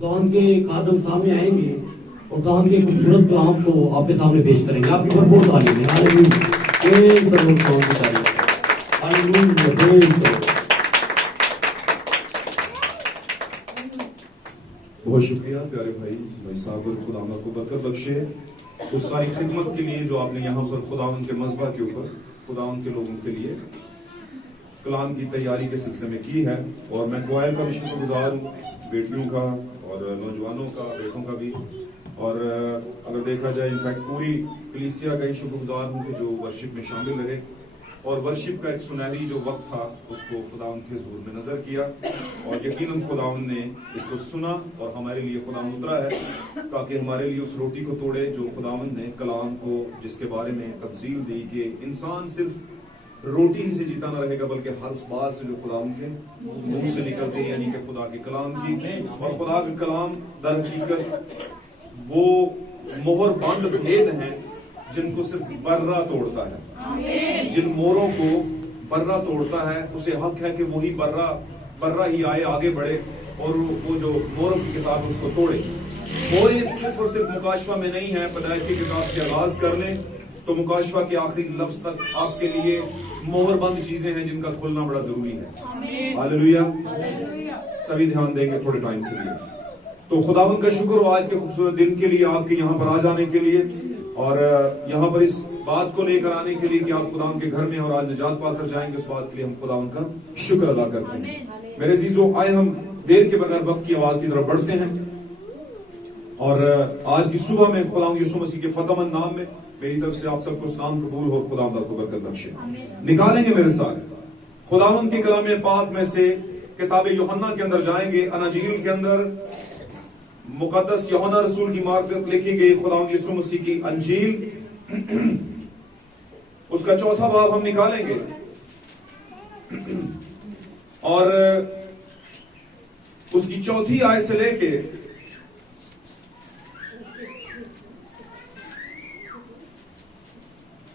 खुदावंद के खादम सामने आएंगे और खुदावंद के खूबसूरत कलाम को आपके सामने पेश करेंगे। आपकी भरपूर तालीम है। Hallelujah. Praise the Lord. Hallelujah. Praise the Lord. बहुत शुक्रिया प्यारे भाई साहब, खुदा को बरकत बख्शे उस सारी खिदमत के लिए जो आपने यहाँ पर खुदावंद के मज़बा के ऊपर खुदावंद के लोगों के लिए कलाम की तैयारी के सिलसिले में की है। और मैं क्वायर का भी शुक्रगुजार हूँ, बेटियों का और नौजवानों का, बेटों का भी। और अगर देखा जाए इनफैक्ट पूरी कलीसिया का ही शुक्रगुजार हूँ कि जो वर्शिप में शामिल रहे और वर्शिप का एक सुनहरी जो वक्त था उसको खुदावंद के हुजूर में नजर किया और यकीनन खुदावंद ने इसको सुना और हमारे लिए खुदावंद उतरा है ताकि हमारे लिए उस रोटी को तोड़े जो खुदावंद ने कलाम को, जिसके बारे में तफसील दी कि इंसान सिर्फ रोटी ही से जीता न रहेगा बल्कि हर उस बात से जो खुदावंद के मुंह से निकलती है, यानी कि खुदा के कलाम की। और खुदा के कलाम दर हकीकत वो मोहर बंद भेद हैं जिनको सिर्फ बर्रा तोड़ता है। जिन मोरों को बर्रा तोड़ता है उसे हक है कि वही बर्रा ही आए, आगे बढ़े और वो जो मोरों की किताब उसको तोड़े। और ये सिर्फ और सिर्फ मुकाशवा में नहीं है। पैदाइश की किताब से आगाज कर लें तो मुकाशवा के आखिरी लफ्ज तक आपके लिए मोहरबंद चीजें हैं जिनका खुलना बड़ा जरूरी है। हालेलुया। सभी ध्यान देंगे थोड़े टाइम के लिए। तो खुदावंद का शुक्र हो आज के खूबसूरत दिन के लिए, आपके यहाँ पर आ जाने के लिए और यहाँ पर इस बात को लेकर आने के लिए कि आप खुदावंद के घर में और आज निजात पाकर जाएंगे, उस बात के लिए हम खुदावंद का शुक्र अदा करते हैं। मेरे अजीजों, आए हम देर के बगैर वक्त की आवाज की तरफ बढ़ते हैं और आज की सुबह में खुदावंद यीशु मसीह के फतहमंद नाम में मेरी तरफ से आप सबको सलाम कबूल हो। खुदावंद आपको बरकत बख्शे। निकालेंगे मेरे साथ खुदावंद के कलाम पाक में से किताब यूहन्ना के अंदर जाएंगे। अनाजील के अंदर मुकद्दस यूहन्ना रसूल की मार्फत लिखी गई खुदावंद यीशु मसीह की अंजील, उसका चौथा बाब हम निकालेंगे और उसकी चौथी आयत से लेके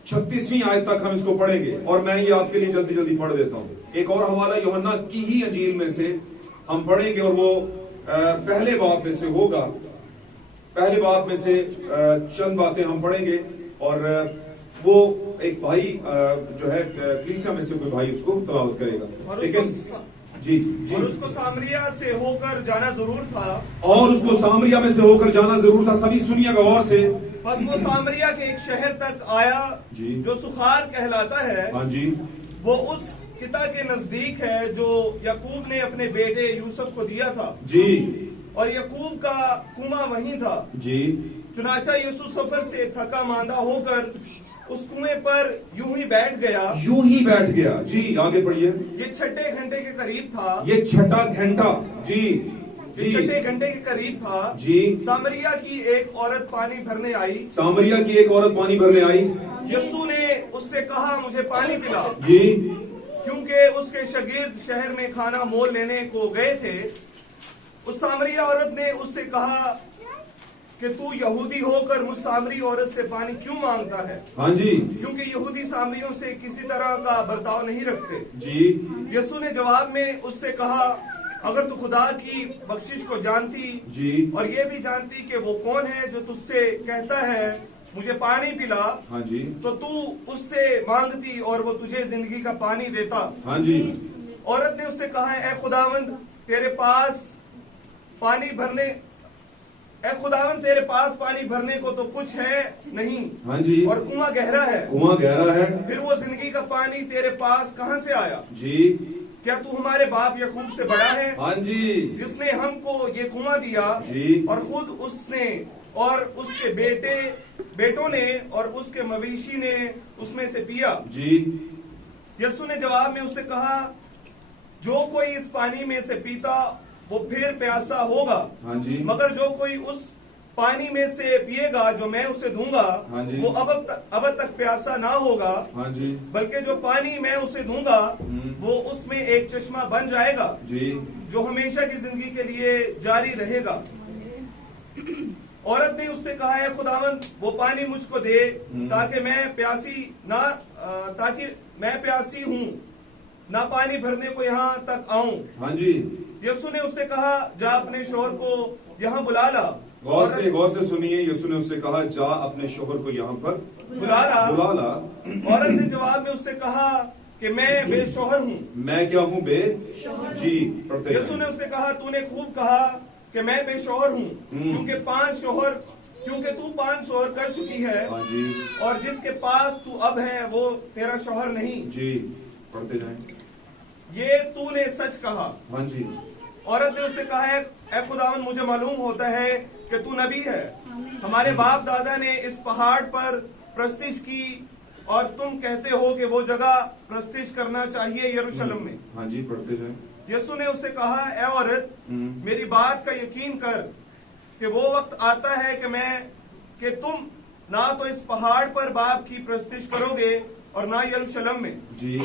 36वीं आयत तक हम इसको पढ़ेंगे। और मैं ये आपके लिए जल्दी जल्दी पढ़ देता हूं। एक और हवाला यूहन्ना की ही अंजील में से हम पढ़ेंगे और वो पहले बाब में से होगा। पहले बाब में से चंद बातें हम पढ़ेंगे और वो एक भाई जो है कलीसिया में से कोई भाई उसको तलावत करेगा। लेकिन जी जी, और उसको सामरिया से होकर जाना जरूर था। और उसको सामरिया में से होकर जाना जरूर था। सभी सुनिएगा गौर से। बस वो सामरिया के एक शहर तक आया जी, जो सुखार कहलाता है। हाँ जी, वो उस किता के नजदीक है जो यकूब ने अपने बेटे यूसुफ को दिया था जी, और यकूब का कुआं वहीं था जी। चुनाचा यूसुफ सफर से थका मांदा होकर उस कुएं पर यूं ही बैठ गया। यूं ही बैठ गया। जी, आगे पढ़िए। ये छठे घंटे के करीब था। ये छठा घंटा। जी ये छठे घंटे के करीब था जी। सामरिया की एक औरत पानी भरने आई। सामरिया की एक औरत पानी भरने आई। यीशु ने उससे कहा, मुझे पानी पिला। जी, क्योंकि उसके शागिर्द शहर में खाना मोल लेने को गए थे। उस सामरिया औरत ने उससे कहा कि तू यहूदी होकर मुझ सामरी औरत से पानी क्यों मांगता है? हाँ जी, क्योंकि यहूदी सामरियों से किसी तरह का बर्ताव नहीं रखते। जी। यीशु ने जवाब में उससे कहा, अगर तू खुदा की बख्शिश को जानती जी, और ये भी जानती कि वो कौन है जो तुझसे कहता है मुझे पानी पिला, हाँ जी, तो तू उससे मांगती और वो तुझे जिंदगी का पानी देता। हाँ जी। औरत ने उससे कहा, ए खुदावंद तेरे पास पानी भरने को तो कुछ है नहीं, हाँ जी। और कुआं गहरा है। कुआं गहरा है। फिर वो जिंदगी का पानी तेरे पास कहां से आया? जी, क्या तू हमारे बाप यकूब से बड़ा है, हाँ जी, जिसने हमको ये कुआं दिया जी, और खुद उसने और उसके बेटों ने और उसके मवेशी ने उसमें से पिया? जी। यीशु ने जवाब में उससे कहा, जो कोई इस पानी में से पीता वो फिर प्यासा होगा, हाँ जी, मगर जो कोई उस पानी में से पिएगा जो मैं उसे दूंगा, हाँ जी, वो अब तक प्यासा ना होगा, हाँ जी, बल्कि जो पानी मैं उसे दूंगा वो उसमें एक चश्मा बन जाएगा जी, जो हमेशा की जिंदगी के लिए जारी रहेगा। औरत ने उससे कहा, है खुदावंद वो पानी मुझको दे ताकि मैं प्यासी हूँ ना पानी भरने को यहाँ तक आऊं। हाँ जी। यीशु ने उससे कहा, जा अपने शोहर को यहाँ बुला ला। गौर से सुनिए। यीशु ने उससे कहा, जा अपने शोहर को यहाँ पर बुला ला। औरत ने जवाब में उससे कहा कि मैं बेशोहर हूँ। मैं क्या हूँ? जी, पढ़ते हैं। यीशु ने उससे कहा, तूने खूब कहा कि मैं बेशोहर हूँ, क्योंकि तू 5 शोहर कर चुकी है। हाँ जी। और जिसके पास तू अब है वो तेरा शोहर नहीं। जी, पढ़ते जाएं। ये तूने सच कहा। हाँ जी। औरत ने उससे कहा, ऐ खुदावन, मुझे मालूम होता है कि तू नबी है। हमारे बाप दादा ने इस पहाड़ पर प्रस्तिश की और तुम कहते हो कि वो जगह प्रस्तिश करना चाहिए यरूशलेम में। हाँ जी, पढ़ते जाएं। यीशु ने उससे कहा, ऐ औरत, मेरी बात का यकीन कर कि वो वक्त आता है कि तुम ना तो इस पहाड़ पर बाप की प्रस्तिश करोगे और ना यरूशलेम में। जी।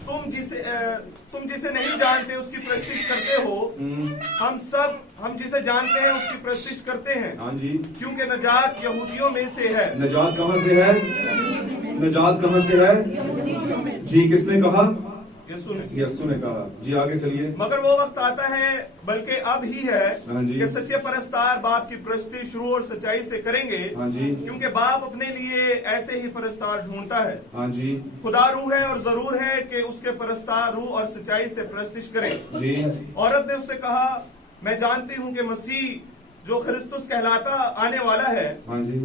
तुम जिसे नहीं जानते उसकी प्रस्तिश करते हो। हम जिसे जानते हैं उसकी प्रस्तिश करते हैं। हाँ जी। क्योंकि नजात यहूदियों में से है। नजात कहाँ से है? नजात कहाँ से है? जी, किसने कहा? यीशु ने कहा। जी, आगे चलिए। मगर वो वक्त आता है, बल्कि अब ही है, हाँ जी। कि सच्चे परस्तार बाप की प्रस्तिश रूह और सच्चाई से करेंगे। हाँ जी। क्योंकि बाप अपने लिए ऐसे ही परस्तार ढूंढता है। हाँ जी। खुदा रूह है और जरूर है कि उसके परस्तार रूह और सच्चाई से प्रस्तिश करें। जी। औरत ने उससे कहा, मैं जानती हूँ कि मसीह जो ख्रिस्तुस कहलाता आने वाला है। हाँ जी।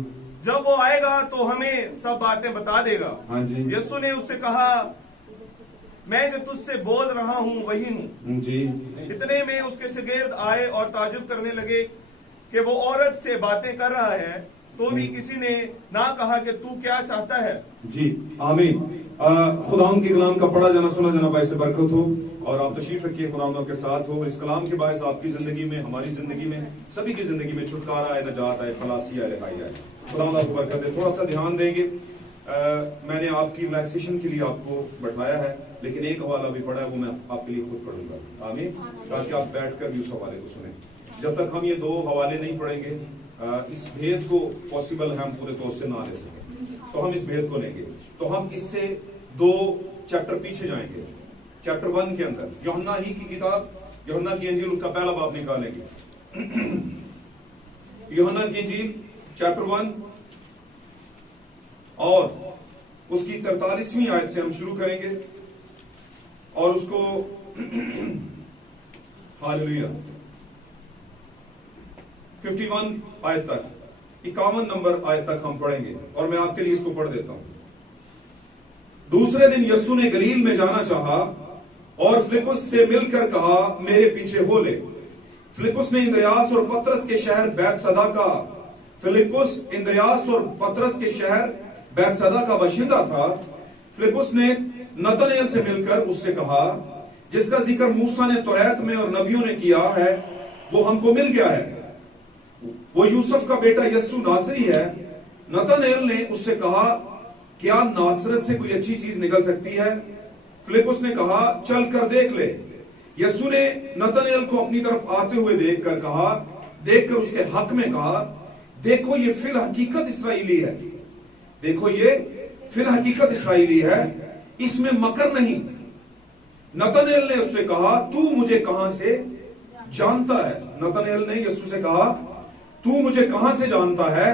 जब वो आएगा तो हमें सब बातें बता देगा। हाँ जी। यीशु ने उससे कहा, मैं जो तुझसे बोल रहा हूँ वही हूँ। जी। इतने में उसके शागिर्द आए और ताजुब करने लगे कि वो औरत से बातें कर रहा है, तो भी किसी ने ना कहा कि तू क्या चाहता है। जी, आमीन। खुदाम के कलाम का पढ़ा जाना सुना जाना बाइस से बरकत हो और आप तशरीफ रखिए, खुदाम आपके साथ हो। इस कलाम के बायस आपकी जिंदगी में, हमारी जिंदगी में, सभी की जिंदगी में छुटकारा आए, नजात आए, खलासी आए, रिहाई आए। खुदाम आपको बरकत दे। थोड़ा सा ध्यान देंगे। मैंने आपकी रिलैक्सेशन के लिए आपको बैठाया है, लेकिन एक हवाला भी पढ़ा है, वो मैं आपके लिए खुद पढ़ूंगा। आमीन। ताकि आप बैठकर भी उस हवाले को सुने। जब तक हम ये 2 हवाले नहीं पढ़ेंगे, इस भेद को पॉसिबल है हम पूरे तौर से ना ले सकें। तो हम इस भेद को लेंगे, तो हम इससे 2 चैप्टर पीछे जाएंगे। चैप्टर 1 के अंदर यूहन्ना ही की किताब, यूहन्ना की इंजील, उसका पहला बाब निकालेंगे। यूहन्ना की इंजील चैप्टर 1 और उसकी 43वीं आयत से हम शुरू करेंगे और उसको हालेलुया 51 आयत तक, 51 नंबर आयत तक हम पढ़ेंगे और मैं आपके लिए इसको पढ़ देता हूं। दूसरे दिन यीशु ने गलील में जाना चाहा और फिलिप्पुस से मिलकर कहा, मेरे पीछे हो ले। फिलिप्पुस ने इंद्रियास और पतरस के शहर बैतसदा का बैतसदा का बाशिंदा था। फिलिप्पुस ने नतनएल से मिलकर उससे कहा, जिसका जिक्र मूसा ने तौरात में और नबियों ने किया है, वो हमको मिल गया है। वो यूसुफ का बेटा यस्सु नासरी है। नतनएल ने उससे कहा, क्या नासरत से कोई अच्छी चीज निकल सकती है? फिलिप्पुस ने कहा, चल कर देख ले। यस्सु ने नतनएल को अपनी तरफ आते हुए देखकर उसके हक में कहा, देखो ये फिल हकीकत इस्राएली है। देखो ये फिल हकीकत इस्राएली है, इसमें मकर नहीं। नतनएल ने उससे कहा, तू मुझे कहां से जानता है? नतनएल ने यस्सु से कहा, तू मुझे कहां से जानता है?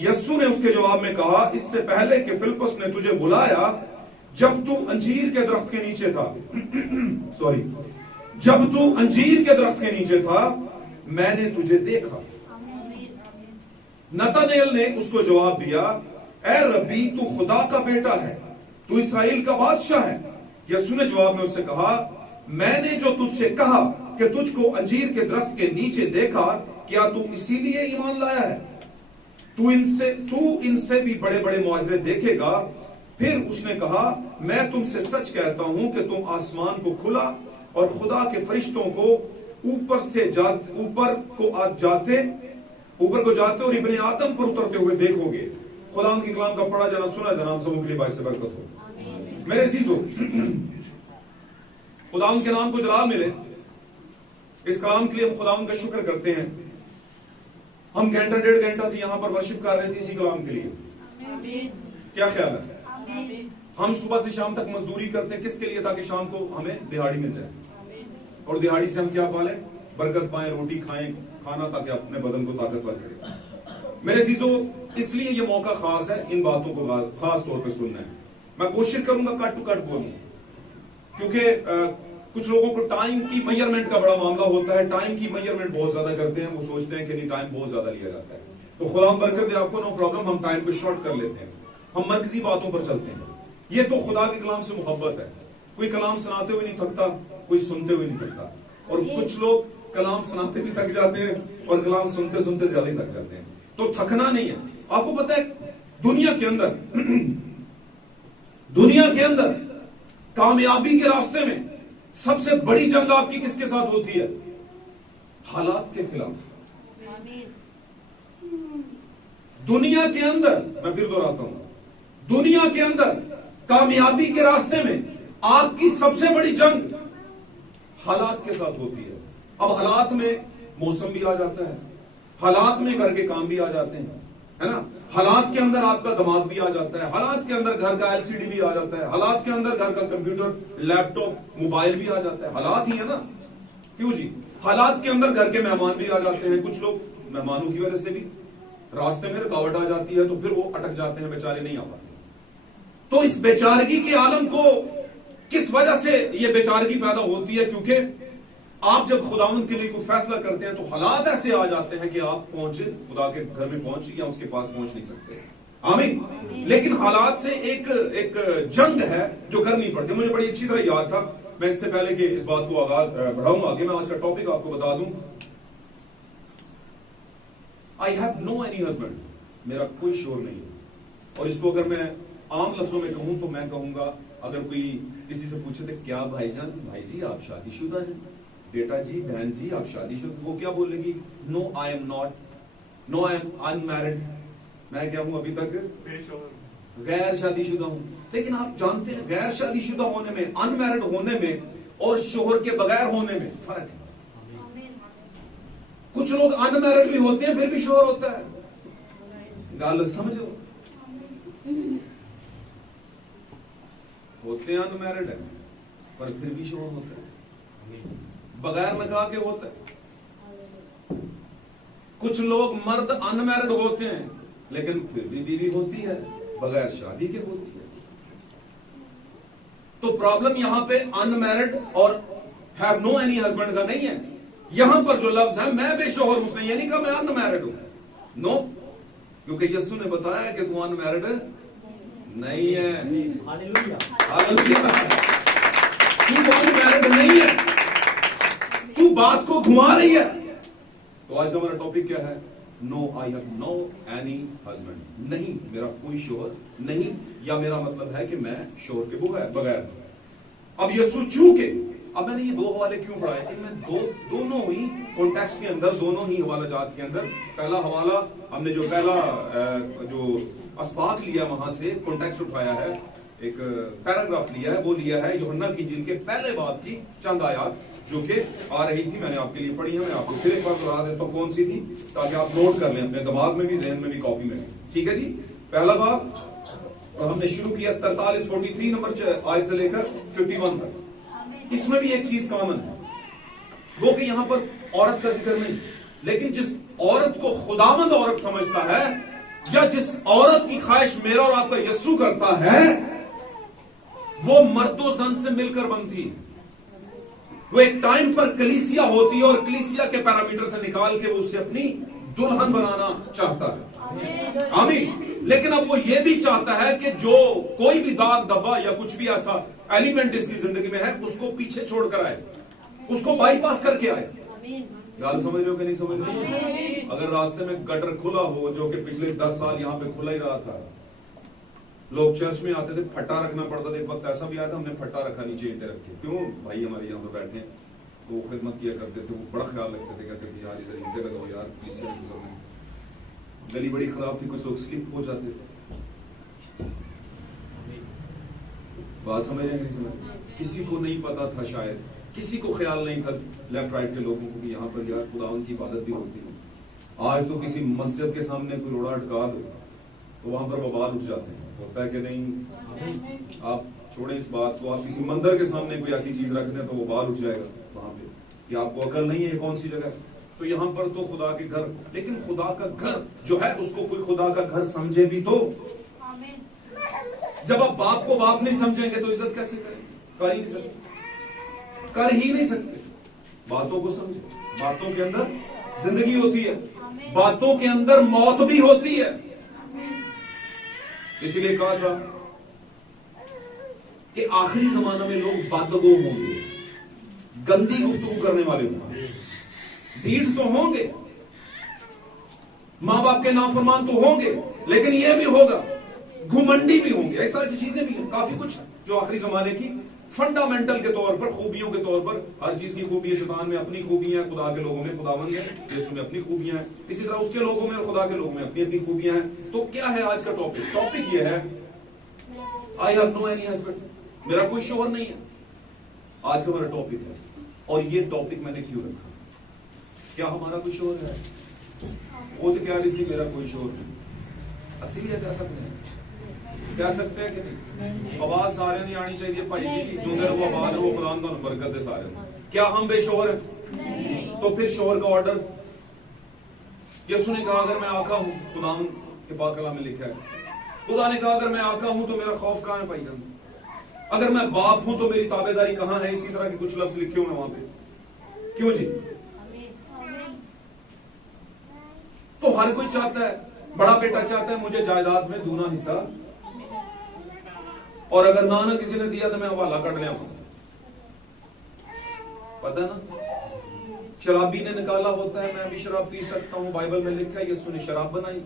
यस्सु ने उसके जवाब में कहा, इससे पहले कि फिलिप्पुस ने तुझे बुलाया, जब तू अंजीर के दरख्त के नीचे था जब तू अंजीर के दरख्त के नीचे था, मैंने तुझे देखा। नतनएल ने उसको जवाब दिया, ऐ रब्बी, तू खुदा का बेटा है, तू इस्राएल का बादशाह है। यीशु ने जवाब में उससे कहा, मैंने जो तुझसे कहा कि तुझको अंजीर के दरख्त के नीचे देखा, क्या तू इसीलिए ईमान लाया है? तू इनसे भी बड़े बड़े मुआजिरे देखेगा। फिर उसने कहा, मैं तुमसे सच कहता हूं कि तुम आसमान को खुला और खुदा के फरिश्तों को ऊपर को जाते और इब्ने आदम पर उतरते हुए देखोगे। खुदा के कलाम का पढ़ा जाना सुना जाना हम सबों के लिए बाइस से बरकत हो। मेरे अजीजों, खुदा के नाम को जलाल मिले। इस कलाम के लिए हम खुदा का शुक्र करते हैं। हम घंटा 1.5 घंटा से यहां पर वर्शिप कर रहे थे इसी कलाम के लिए। क्या ख्याल है? हम सुबह से शाम तक मजदूरी करते हैं किसके लिए? ताकि शाम को हमें दिहाड़ी मिल जाए। और दिहाड़ी से हम क्या पालें? बरकत पाएं, रोटी खाएं, खाना, ताकि अपने बदन को ताकतवर करें। मेरे अजीजों, इसलिए ये मौका खास है इन बातों को खास तौर पे सुनना है। मैं कोशिश करूंगा कट टू कट बोलूं, क्योंकि कुछ लोगों को टाइम की मेजरमेंट का बड़ा मामला होता है, टाइम की मेजरमेंट बहुत ज्यादा करते हैं, वो सोचते हैं कि नहीं टाइम बहुत ज्यादा लिया जाता है। तो खुदा बरकत दे आपको, नो प्रॉब्लम, हम टाइम को शॉर्ट कर लेते हैं, हम मरकजी बातों पर चलते हैं। ये तो खुदा के कलाम से मोहब्बत है। कोई कलाम सुनाते हुए नहीं थकता, कोई सुनते हुए नहीं थकता, और कुछ लोग कलाम सुनाते भी थक जाते हैं और कलाम सुनते सुनते ज्यादा ही थक जाते हैं। तो थकना नहीं है। आपको पता है दुनिया के अंदर कामयाबी के रास्ते में सबसे बड़ी जंग आपकी किसके साथ होती है? हालात के खिलाफ। दुनिया के अंदर, मैं फिर दोहराता हूं, दुनिया के अंदर कामयाबी के रास्ते में आपकी सबसे बड़ी जंग हालात के साथ होती है। अब हालात में मौसम भी आ जाता है, हालात में घर के काम भी आ जाते हैं, है ना, हालात के अंदर आपका दिमाग भी आ जाता है, हालात के अंदर घर का एलसीडी भी आ जाता है, हालात के अंदर घर का कंप्यूटर, लैपटॉप, मोबाइल भी आ जाता है। हालात ही है ना, क्यों जी? हालात के अंदर घर के मेहमान भी आ जाते हैं। कुछ लोग मेहमानों की वजह से भी रास्ते में रुकावट आ जाती है, तो फिर वो अटक जाते हैं, बेचारे नहीं आ पाते। तो इस बेचारगी के आलम को किस वजह से ये बेचारगी पैदा होती है? क्योंकि आप जब खुदावंद के लिए कोई फैसला करते हैं तो हालात ऐसे आ जाते हैं कि आप पहुंचे, खुदा के घर में पहुंचे या उसके पास पहुंच नहीं सकते। आमीन। लेकिन हालात से एक जंग है जो करनी पड़ती है। मुझे बड़ी अच्छी तरह याद था, मैं इससे पहले कि इस बात को आगाज बढ़ाऊंगा आगे, मैं आज का टॉपिक आपको बता दूं। I have no any husband, मेरा कोई शोर नहीं है। और इसको अगर मैं आम लफ्जों में कहूं तो मैं कहूंगा, अगर कोई किसी से पूछे थे क्या भाईजान, भाई जी आप शादीशुदा हैं? बेटा जी, बहन जी आप शादीशुदा? वो क्या बोलेगी? No I am not, no I am unmarried, मैं क्या हूं अभी तक गैर शादीशुदा हूं। लेकिन आप जानते हैं गैर शादीशुदा होने में, अनमैरिड होने में और शोहर के बगैर होने में फर्क है। कुछ लोग अनमैरिड भी होते हैं फिर भी शोहर होता है। गल समझो, होते हैं अनमैरिड है पर फिर भी शोहर होता है, बगैर निकाह के होता है। कुछ लोग मर्द अनमैरिड होते हैं लेकिन फिर भी बीवी होती है, बगैर शादी के होती है। तो प्रॉब्लम यहां पे अनमैरिड और हैव नो एनी हस्बैंड का नहीं है। यहां पर जो लफ्ज है मैं बेशोहर, उसने ये नहीं कहा मैं अनमैरिड हूं, नो, क्योंकि यीशु ने बताया कि तू अनमैरिड नहीं है। हालेलुया, तू अनमैरिड नहीं है, तू बात को घुमा रही है। तो आज का हमारा टॉपिक क्या है? No I have no any husband, नहीं मेरा कोई शोहर नहीं, या मेरा मतलब है कि मैं शोहर के बगैर। अब यीशु चूके, अब मैंने ये दो हवाले क्यों पढ़ाए? इनमें दोनों ही कॉन्टेक्स्ट के अंदर, दोनों ही हवाला जात के अंदर, पहला हवाला हमने जो पहला जो अस्पाक लिया वहां से कॉन्टेक्स्ट उठाया है, एक पैराग्राफ लिया है, वो लिया है यूहन्ना की इंजील के पहले बाब की चंद आयात जो कि आ रही थी, मैंने आपके लिए पढ़ी है। मैं आपको फिर एक बार बता देता हूं कौन सी थी, ताकि आप नोट कर लें अपने दिमाग में भी, जहन में भी, कॉपी में भी। ठीक है जी, पहला बाब, और हमने शुरू किया 43 नंबर आयत से लेकर 51 तक। इसमें भी एक चीज कॉमन है, वो कि यहां पर औरत का जिक्र नहीं, लेकिन जिस औरत को खुदावंद औरत समझता है, या जिस औरत की ख्वाहिश मेरा और आपका यीशु करता है, वो मर्दो जन से मिलकर बनती है। वो एक टाइम पर कलीसिया होती है और कलीसिया के पैरामीटर से निकाल के वो उसे अपनी दुल्हन बनाना चाहता है। आमीन। लेकिन अब वो ये भी चाहता है कि जो कोई भी दाग धब्बा या कुछ भी ऐसा एलिमेंट इसकी जिंदगी में है, उसको पीछे छोड़कर आए, उसको बाईपास करके आए। गाल समझ रहे हो कि नहीं समझ रहे? अगर रास्ते में गटर खुला हो, जो कि पिछले 10 साल यहां पे खुला ही रहा था, लोग चर्च में आते थे, फट्टा रखना पड़ता था। एक वक्त ऐसा भी आया था, हमने फट्टा रखा नीचे ईंटें रखे। क्यों? भाई हमारे यहाँ पर बैठे हैं तो वो खिदमत किया करते थे, वो बड़ा ख्याल रखते थे, कहते थे यार इधर ईंटें लगाओ यार, पुलिस से गुजरने। गली बड़ी खराब थी, कुछ लोग स्लिप हो जाते थे। बात समझ रहे नहीं समझ? किसी को नहीं पता था, शायद किसी को ख्याल नहीं था लेफ्ट राइट के लोगों को कि यहाँ पर यार खुदावंद की इबादत भी होती है। आज तो किसी मस्जिद के सामने कोई रोड़ा अटका दो तो वहां पर बवाल उठ जाते हैं, होता है कि नहीं? आप छोड़ें इस बात को, आप किसी मंदिर के सामने कोई ऐसी चीज रख दें तो वो बाल उठ जाएगा वहां पे। कि आपको अकल नहीं है ये कौन सी जगह है। तो यहां पर तो खुदा के घर, लेकिन खुदा का घर जो है उसको कोई खुदा का घर समझे भी तो। जब आप बाप को बाप नहीं समझेंगे तो इज्जत कैसे करेंगे? कर ही नहीं सकते, कर ही नहीं सकते। बातों को समझे, बातों के अंदर जिंदगी होती है, बातों के अंदर मौत भी होती है। इसीलिए कहा था कि आखिरी जमाना में लोग बातगो होंगे, गंदी गुफ्तगू करने वाले होंगे, ढीठ तो होंगे, मां बाप के नाफरमान तो होंगे, लेकिन यह भी होगा घुमंडी भी होंगे। इस तरह की चीजें भी हैं, काफी कुछ जो आखिरी जमाने की फंडामेंटल के तौर पर, खूबियों के तौर पर, हर चीज की खूबी है। शैतान में अपनी खूबियां हैं, खुदा के लोगों में खुदावंद है, यीशु में अपनी खूबियां हैं, इसी तरह उसके लोगों में और खुदा के लोगों में अपनी अपनी खूबियां हैं। तो क्या है आज का टॉपिक? टॉपिक यह है I have no any husband, मेरा कोई शोहर नहीं है। आज का मेरा टॉपिक है, और ये टॉपिक मैंने क्यों रखा? क्या हमारा कोई शोहर है? वो तो क्या लिसी मेरा कोई शोहर नहीं, असलियत कह सकते हैं, कह सकते हैं कि नहीं? आवाज सारे नहीं आनी चाहिए भाई जी, जो मेरे को आवाज है वो खुदा को बरकत दे सारे। क्या हम बेशोहर हैं? तो फिर शोहर का ऑर्डर यीशु ने कहा अगर मैं आका हूं, खुदा के पाक कलाम में लिखा है, खुदा ने कहा अगर मैं आका हूं तो मेरा खौफ कहां है भाई जान? अगर मैं बाप हूं तो मेरी ताबेदारी कहां है? इसी तरह के कुछ लफ्ज लिखे हुए वहां पे। क्यों जी? तो हर कोई चाहता है, बड़ा बेटा चाहता है मुझे जायदाद में दूना हिस्सा, और अगर ना किसी ने दिया तो मैं हवाला कर लिया। पता ना, शराबी ने निकाला होता है मैं भी शराब पी सकता हूं, बाइबल में लिखा है यीशु ने शराब बनाई।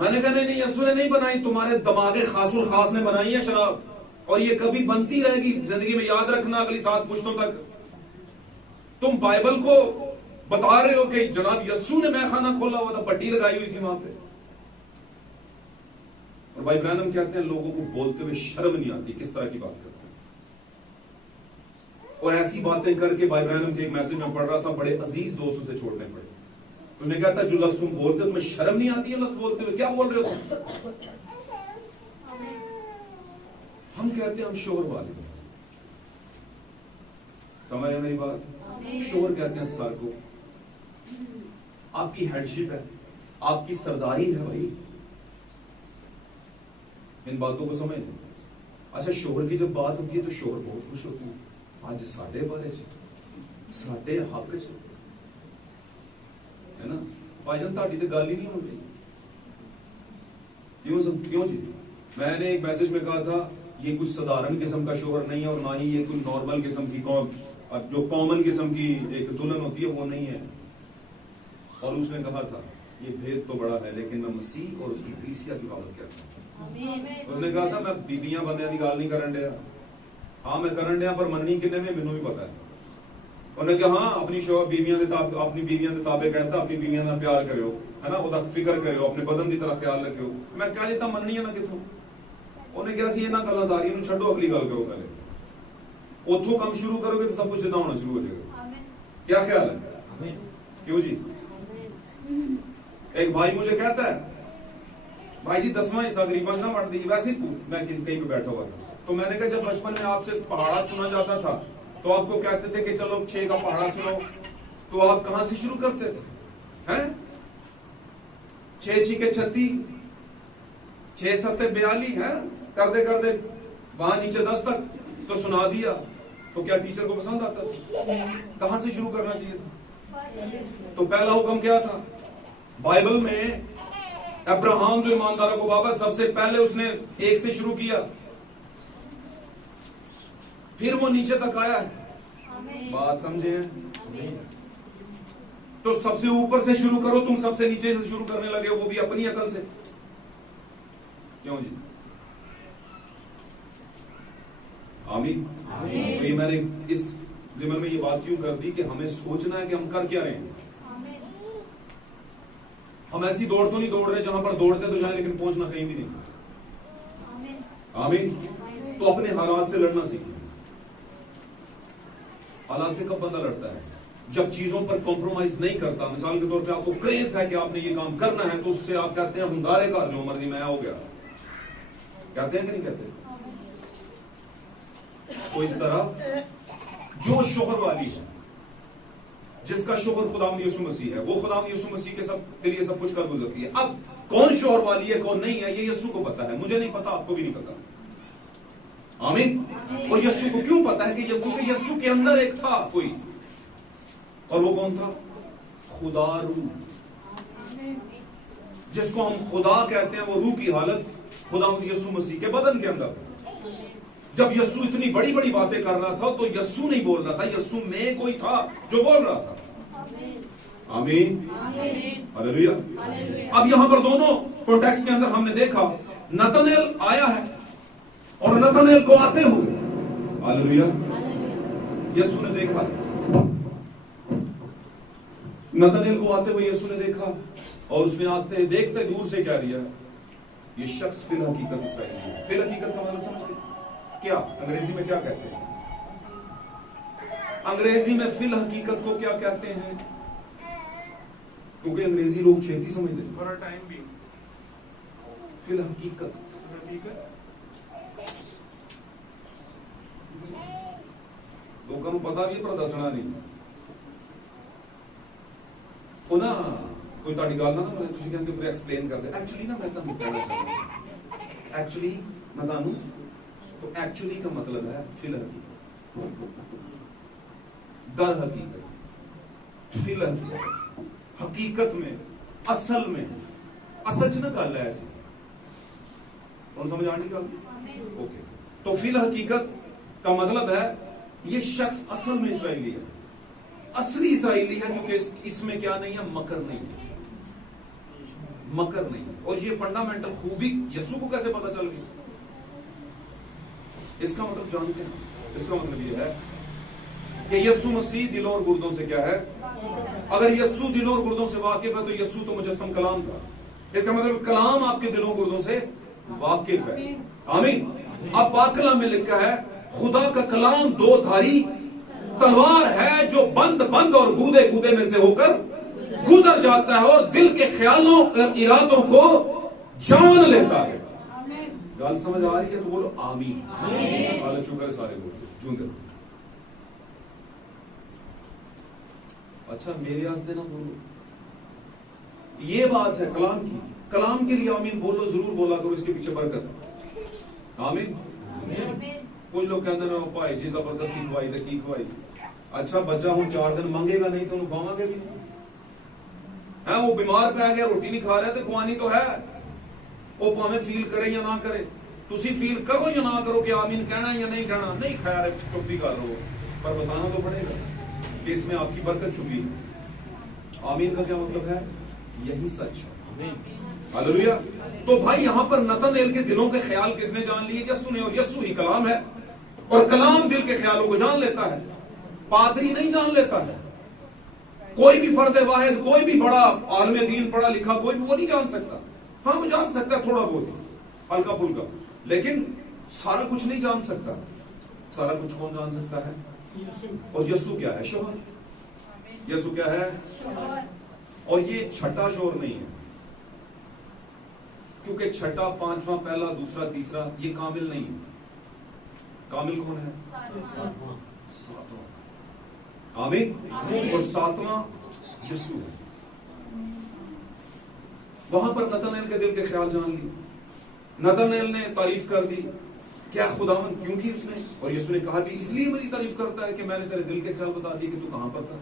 मैंने कहा नहीं, यीशु ने नहीं बनाई, तुम्हारे दिमागे खासुल खास ने बनाई है शराब, और ये कभी बनती रहेगी जिंदगी में, याद रखना अगली 7 पुश्तों तक। तुम बाइबल को बता रहे हो कि जनाब यीशु ने मैखाना खोला हुआ था, पट्टी लगाई हुई थी वहां पे। और भाई ब्रैनम कहते हैं लोगों को बोलते हुए शर्म नहीं आती किस तरह की बात करते हैं, और ऐसी बातें करके भाई ब्रैनम के एक मैसेज में पढ़ रहा था, बड़े अजीज दोस्त उसे छोड़ने पड़े। उसने कहा था जो लफ्ज तुम बोलते हो तुम्हें शर्म नहीं आती है लफ्ज बोलते हुए? क्या बोल रहे हो तुम? हम कहते हैं हम शोर वाले, समझ रहे मेरी बात? शोर कहते हैं सर को, आपकी हेडशिप है, आपकी सरदारी है भाई। इन बातों को समझ। अच्छा, शोहर की जब बात होती है तो शोहर बहुत खुश होती है, आज साडे बारे साडे हक च है ना भाईजान, ताड़ी तो गल ही नहीं हो रही। क्यों जी? मैंने एक मैसेज में कहा था ये कुछ साधारण किस्म का शोहर नहीं है, और ना ही ये कोई नॉर्मल किस्म की जो कॉमन किस्म की एक दुल्हन होती है वो नहीं है। और उसने कहा था ये भेद तो बड़ा है, लेकिन मैं मसीह और उसकी कलीसिया की बात करता हूं। उसने कहा था मैं बीबियां बंदियां की गाल नहीं करन दिया, हाँ मैं करन दिया, पर मननी किन्ने में मैनू भी पता है। उन्हें कहा हाँ अपनी बीबियां अपनी बीबियां के ताबे कहता, अपनी बीबियां का प्यार करो, है ना, ਉਹਦਾ ਫਿਕਰ करो, अपने बदन की तरफ ख्याल रखो। मैं कह देता मननी है ना कितों? ਉਹਨੇ ਕਿਹਾ ਸੀ ਇਹਨਾਂ ਗੱਲਾਂ ਸਾਰੀਆਂ ਨੂੰ ਛੱਡੋ, ਅਗਲੀ ਗੱਲ ਕਰੋ पहले। ਉੱਥੋਂ ਕੰਮ शुरू करोगे तो सब कुछ सीधा होना शुरू हो जाएगा। क्या ख्याल है? क्यों जी? एक भाई मुझे कहता है भाई जी 10वां हिस्सा गरीबन ना बांट दीजिए। वैसे ही मैं किसी कहीं पे बैठा हुआ था, तो मैंने कहा जब बचपन में आपसे पहाड़ा सुना जाता था तो आपको कहते थे कि चलो 6 का पहाड़ा सुनो, तो आप कहां से शुरू करते थे? हैं 6 6 के 36, 6 7 42 है, करते करते वहां नीचे 10 तक तो सुना दिया। तो क्या टीचर को पसंद आता था? कहां से शुरू करना चाहिए था? तो पहला हुक्म क्या था बाइबल में? अब्राहम जो ईमानदारों को बाबा, सबसे पहले उसने 1 से शुरू किया, फिर वो नीचे तक आया है। बात समझे हैं? तो सबसे ऊपर से शुरू करो, तुम सबसे नीचे से शुरू करने लगे हो, वो भी अपनी अकल से। क्यों जी? आमीन। तो ये मैंने इस जिम्मे में ये बात क्यों कर दी कि हमें सोचना है कि हम कर क्या रहे हैं। हम ऐसी दौड़ तो नहीं दौड़ रहे जहां पर दौड़ते तो जाए लेकिन पहुंचना कहीं भी नहीं। आमीन। तो अपने हालात से लड़ना सीखें। हालात से कब बंदा लड़ता है? जब चीजों पर कॉम्प्रोमाइज नहीं करता। मिसाल के तौर पे आपको क्रेज है कि आपने ये काम करना है, तो उससे आप कहते हैं हंगारे का जो मर्जी मैं हो गया, कहते हैं कि नहीं कहते? तो इस तरह जो शोहर वाली है, जिसका शोहर खुदावंद यीशु मसीह है, वो खुदावंद यीशु मसीह के लिए सब कुछ कर गुजरती है। अब कौन शोहर वाली है कौन नहीं है, ये यीशु को पता है, मुझे नहीं पता, आपको भी नहीं पता। आमीन। और यीशु को क्यों पता है कि क्योंकि यीशु के अंदर एक था कोई, और वो कौन था? खुदा रूह, जिसको हम खुदा कहते हैं। वो रूह की हालत खुदावंद यीशु मसीह के बदन के अंदर। जब यीशु इतनी बड़ी बड़ी बातें कर रहा था तो यीशु नहीं बोल रहा था, यीशु में कोई था जो बोल रहा था। आमीन, हालेलुया। अब यहां पर दोनों कॉन्टेक्स्ट के अंदर हमने देखा, नतनेल आया है और नतनेल को आते हुए, हालेलुया, यीशु ने देखा। नतनेल को आते हुए यीशु ने देखा और उसने आते देखते दूर से क्या दिया, ये शख्स फिल हकीकत इसराइली है। फिल हकीकत का मतलब समझते क्या? अंग्रेजी में क्या कहते हैं? अंग्रेजी में फिल हकीकत को क्या कहते हैं? क्योंकि अंग्रेजी लोग छेती समझते हैं। फॉर अ टाइम भी फिल हकीकत, लोगों को पता भी है पर दसना नहीं। ਉਹ ਨਾ ਕੋਈ ਤੁਹਾਡੀ ਗੱਲ ਨਾ ਤੁਸੀਂ ਕਹਿੰਦੇ ਫਿਰ ਐਕਸਪਲੇਨ ਕਰਦੇ। एक्चुअली ना मैं ਤੁਹਾਨੂੰ कहना चाहता हूं, एक्चुअली मैं ਤੁਹਾਨੂੰ, तो एक्चुअली का मतलब है फिल हकीकत, दर हकीकत, फिल हकीकत, हकीकत में, असल में, असल च ना गल है ऐसी। कौन समझ आनी गल? ओके। तो फिल हकीकत का मतलब है ये शख्स असल में इसराइली है, असली इसराइली है, क्योंकि इसमें क्या नहीं है, मकर नहीं है, मकर नहीं। और ये फंडामेंटल खूबी यीशु को कैसे पता चल गई? इसका मतलब जानते हैं, इसका मतलब ये है कि यीशु मसीह दिलों और गुर्दों से क्या है? अगर यीशु दिलों और गुर्दों से वाकिफ है तो यीशु तो मुजस्सम कलाम था। इसका मतलब कलाम आपके दिलों गुर्दों से वाकिफ है। आमीन। अब पाक कलाम में लिखा है खुदा का कलाम दो धारी तलवार है जो बंद बंद और गूदे गूदे में से होकर गुजर जाता है और दिल के ख्यालों और इरादों को जान लेता है। गल समझ आ रही है तो बोलो आमीन। आमीन। शुक्र सारे बोलो जूंदे। अच्छा मेरे आस्ते ना बोलो, ये बात है कलाम की, कलाम के लिए आमीन बोलो, जरूर बोला करो, इसके पीछे बरकत। आमीन। कुछ लोग कहते ना भाई जी जबरदस्ती खुआई तो की खुआई। अच्छा बच्चा हूं 4 दिन मंगेगा नहीं तो उन्हें खुआवांगे भी नहीं है। वो बीमार पै गया, रोटी नहीं खा रहा तो खुआनी तो है। वो भावें फील करे या ना करे, तुसी फील करो या ना करो कि आमीन कहना या नहीं कहना, नहीं खैर चुप्पी कर रहे हो, पर बताना तो पड़ेगा कि इसमें आपकी बरकत छुपी है। आमीन का क्या मतलब है? यही सच है। हालेलुया। तो भाई यहां पर नतनेल के दिलों के ख्याल किसने जान लिए? यीशु ने। और यीशु ही कलाम है और कलाम दिल के ख्यालों को जान लेता है, पादरी नहीं जान लेता है। कोई भी फर्द वाहिद, कोई भी बड़ा आलम दीन पढ़ा लिखा कोई भी वो नहीं जान सकता। हाँ वो जान सकता है थोड़ा बहुत हल्का फुल्का, लेकिन सारा कुछ नहीं जान सकता। सारा कुछ कौन जान सकता है? और यीशु क्या है? शोहर। यीशु क्या है? और ये छठा शोहर नहीं है, क्योंकि छठा, पांचवा, पहला, दूसरा, तीसरा ये कामिल नहीं है। कामिल कौन है? सातवां। आमीन। और सातवां यीशु है। वहां पर नतनेल के दिल के ख्याल जान लिए। नतनेल ने तारीफ कर दी, क्या खुदावन क्यों की उसने? और यीशु ने कहा कि इसलिए मेरी तारीफ करता है कि मैंने तेरे दिल के ख्याल बता दिए कि तू कहां पर था।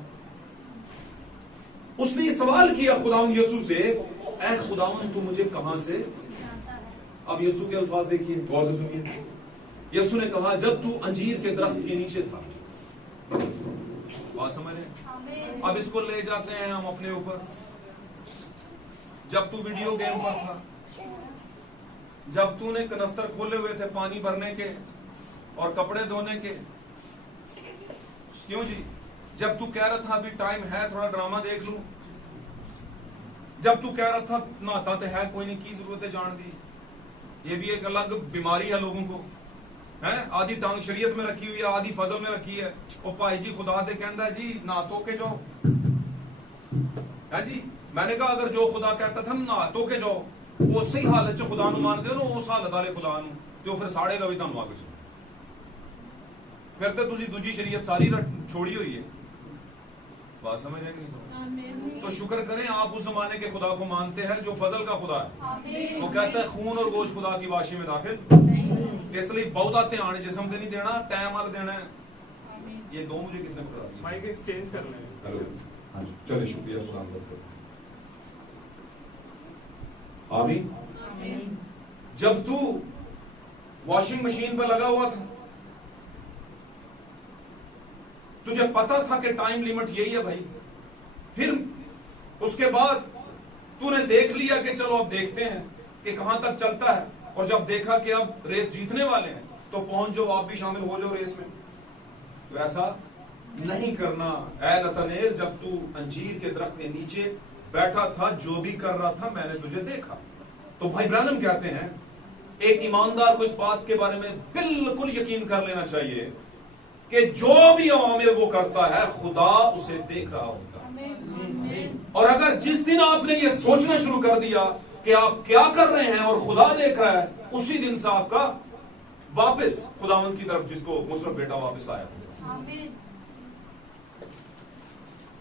उसने ये सवाल किया खुदावन यीशु से, ऐ खुदावन तू मुझे कहां से? अब यीशु के अल्फाज देखिए, गौर से सुनिए। यीशु ने कहा जब तू अंजीर के दरख्त के नीचे था। बात समझ रहे? अब इसको ले जाते हैं हम अपने ऊपर। जब तू वीडियो गेम पर था, जब तूने कनस्तर खोले हुए थे पानी भरने के और कपड़े धोने के, क्यों जी? जब तू कह रहा था अभी टाइम है थोड़ा ड्रामा देख लूं, जब तू कह रहा था नहाता तो है कोई नहीं, की जरूरत है जान दी। ये भी एक अलग बीमारी है लोगों को, है आधी टांग शरीयत में रखी हुई है, आधी फजल में रखी है। और भाई जी खुदा दे कहता है जी नहा धो के जाओ, है जी। मैंने कहा अगर जो खुदा कहता था नहा धो के जाओ, उसी हालत च खुदा नु मानदे हो ना, उस हालत वाले खुदा नु जो फिर साड़ेगा भी तुहानू अग च। फिर तो तुसी दूजी शरीयत सारी छोड़ी हुई है। बात समझ रहे कि नहीं समझ? तो शुक्र करें आप उस जमाने के खुदा को मानते हैं जो फजल का खुदा है। वो कहता है खून और गोश्त खुदा की वाशी में दाखिल, इसलिए बहुता ध्यान जिस्म से नहीं देना, टाइम वाल देना है। ये दो मुझे किसने बता दिया? माइक एक्सचेंज कर लें। हेलो, हाँ जी, चलिए शुक्रिया खुदा का। आमीन। जब तू वॉशिंग मशीन पर लगा हुआ था, तुझे पता था कि टाइम लिमिट यही है भाई, फिर उसके बाद तूने देख लिया कि चलो अब देखते हैं कि कहां तक चलता है, और जब देखा कि अब रेस जीतने वाले हैं तो पहुंच जाओ, आप भी शामिल हो जाओ रेस में। तो ऐसा नहीं करना। ऐ नतनेल, जब तू अंजीर के दरख्त के नीचे बैठा था, जो भी कर रहा था मैंने तुझे देखा। तो भाई ब्रानम कहते हैं एक ईमानदार को इस बात के बारे में बिल्कुल यकीन कर लेना चाहिए कि जो भी अवामिर वो करता है खुदा उसे देख रहा होता है। और अगर जिस दिन आपने ये सोचना शुरू कर दिया कि आप क्या कर रहे हैं और खुदा देख रहा है, उसी दिन से आपका वापस खुदावंद की तरफ, जिसको मुसरफ बेटा वापस आया,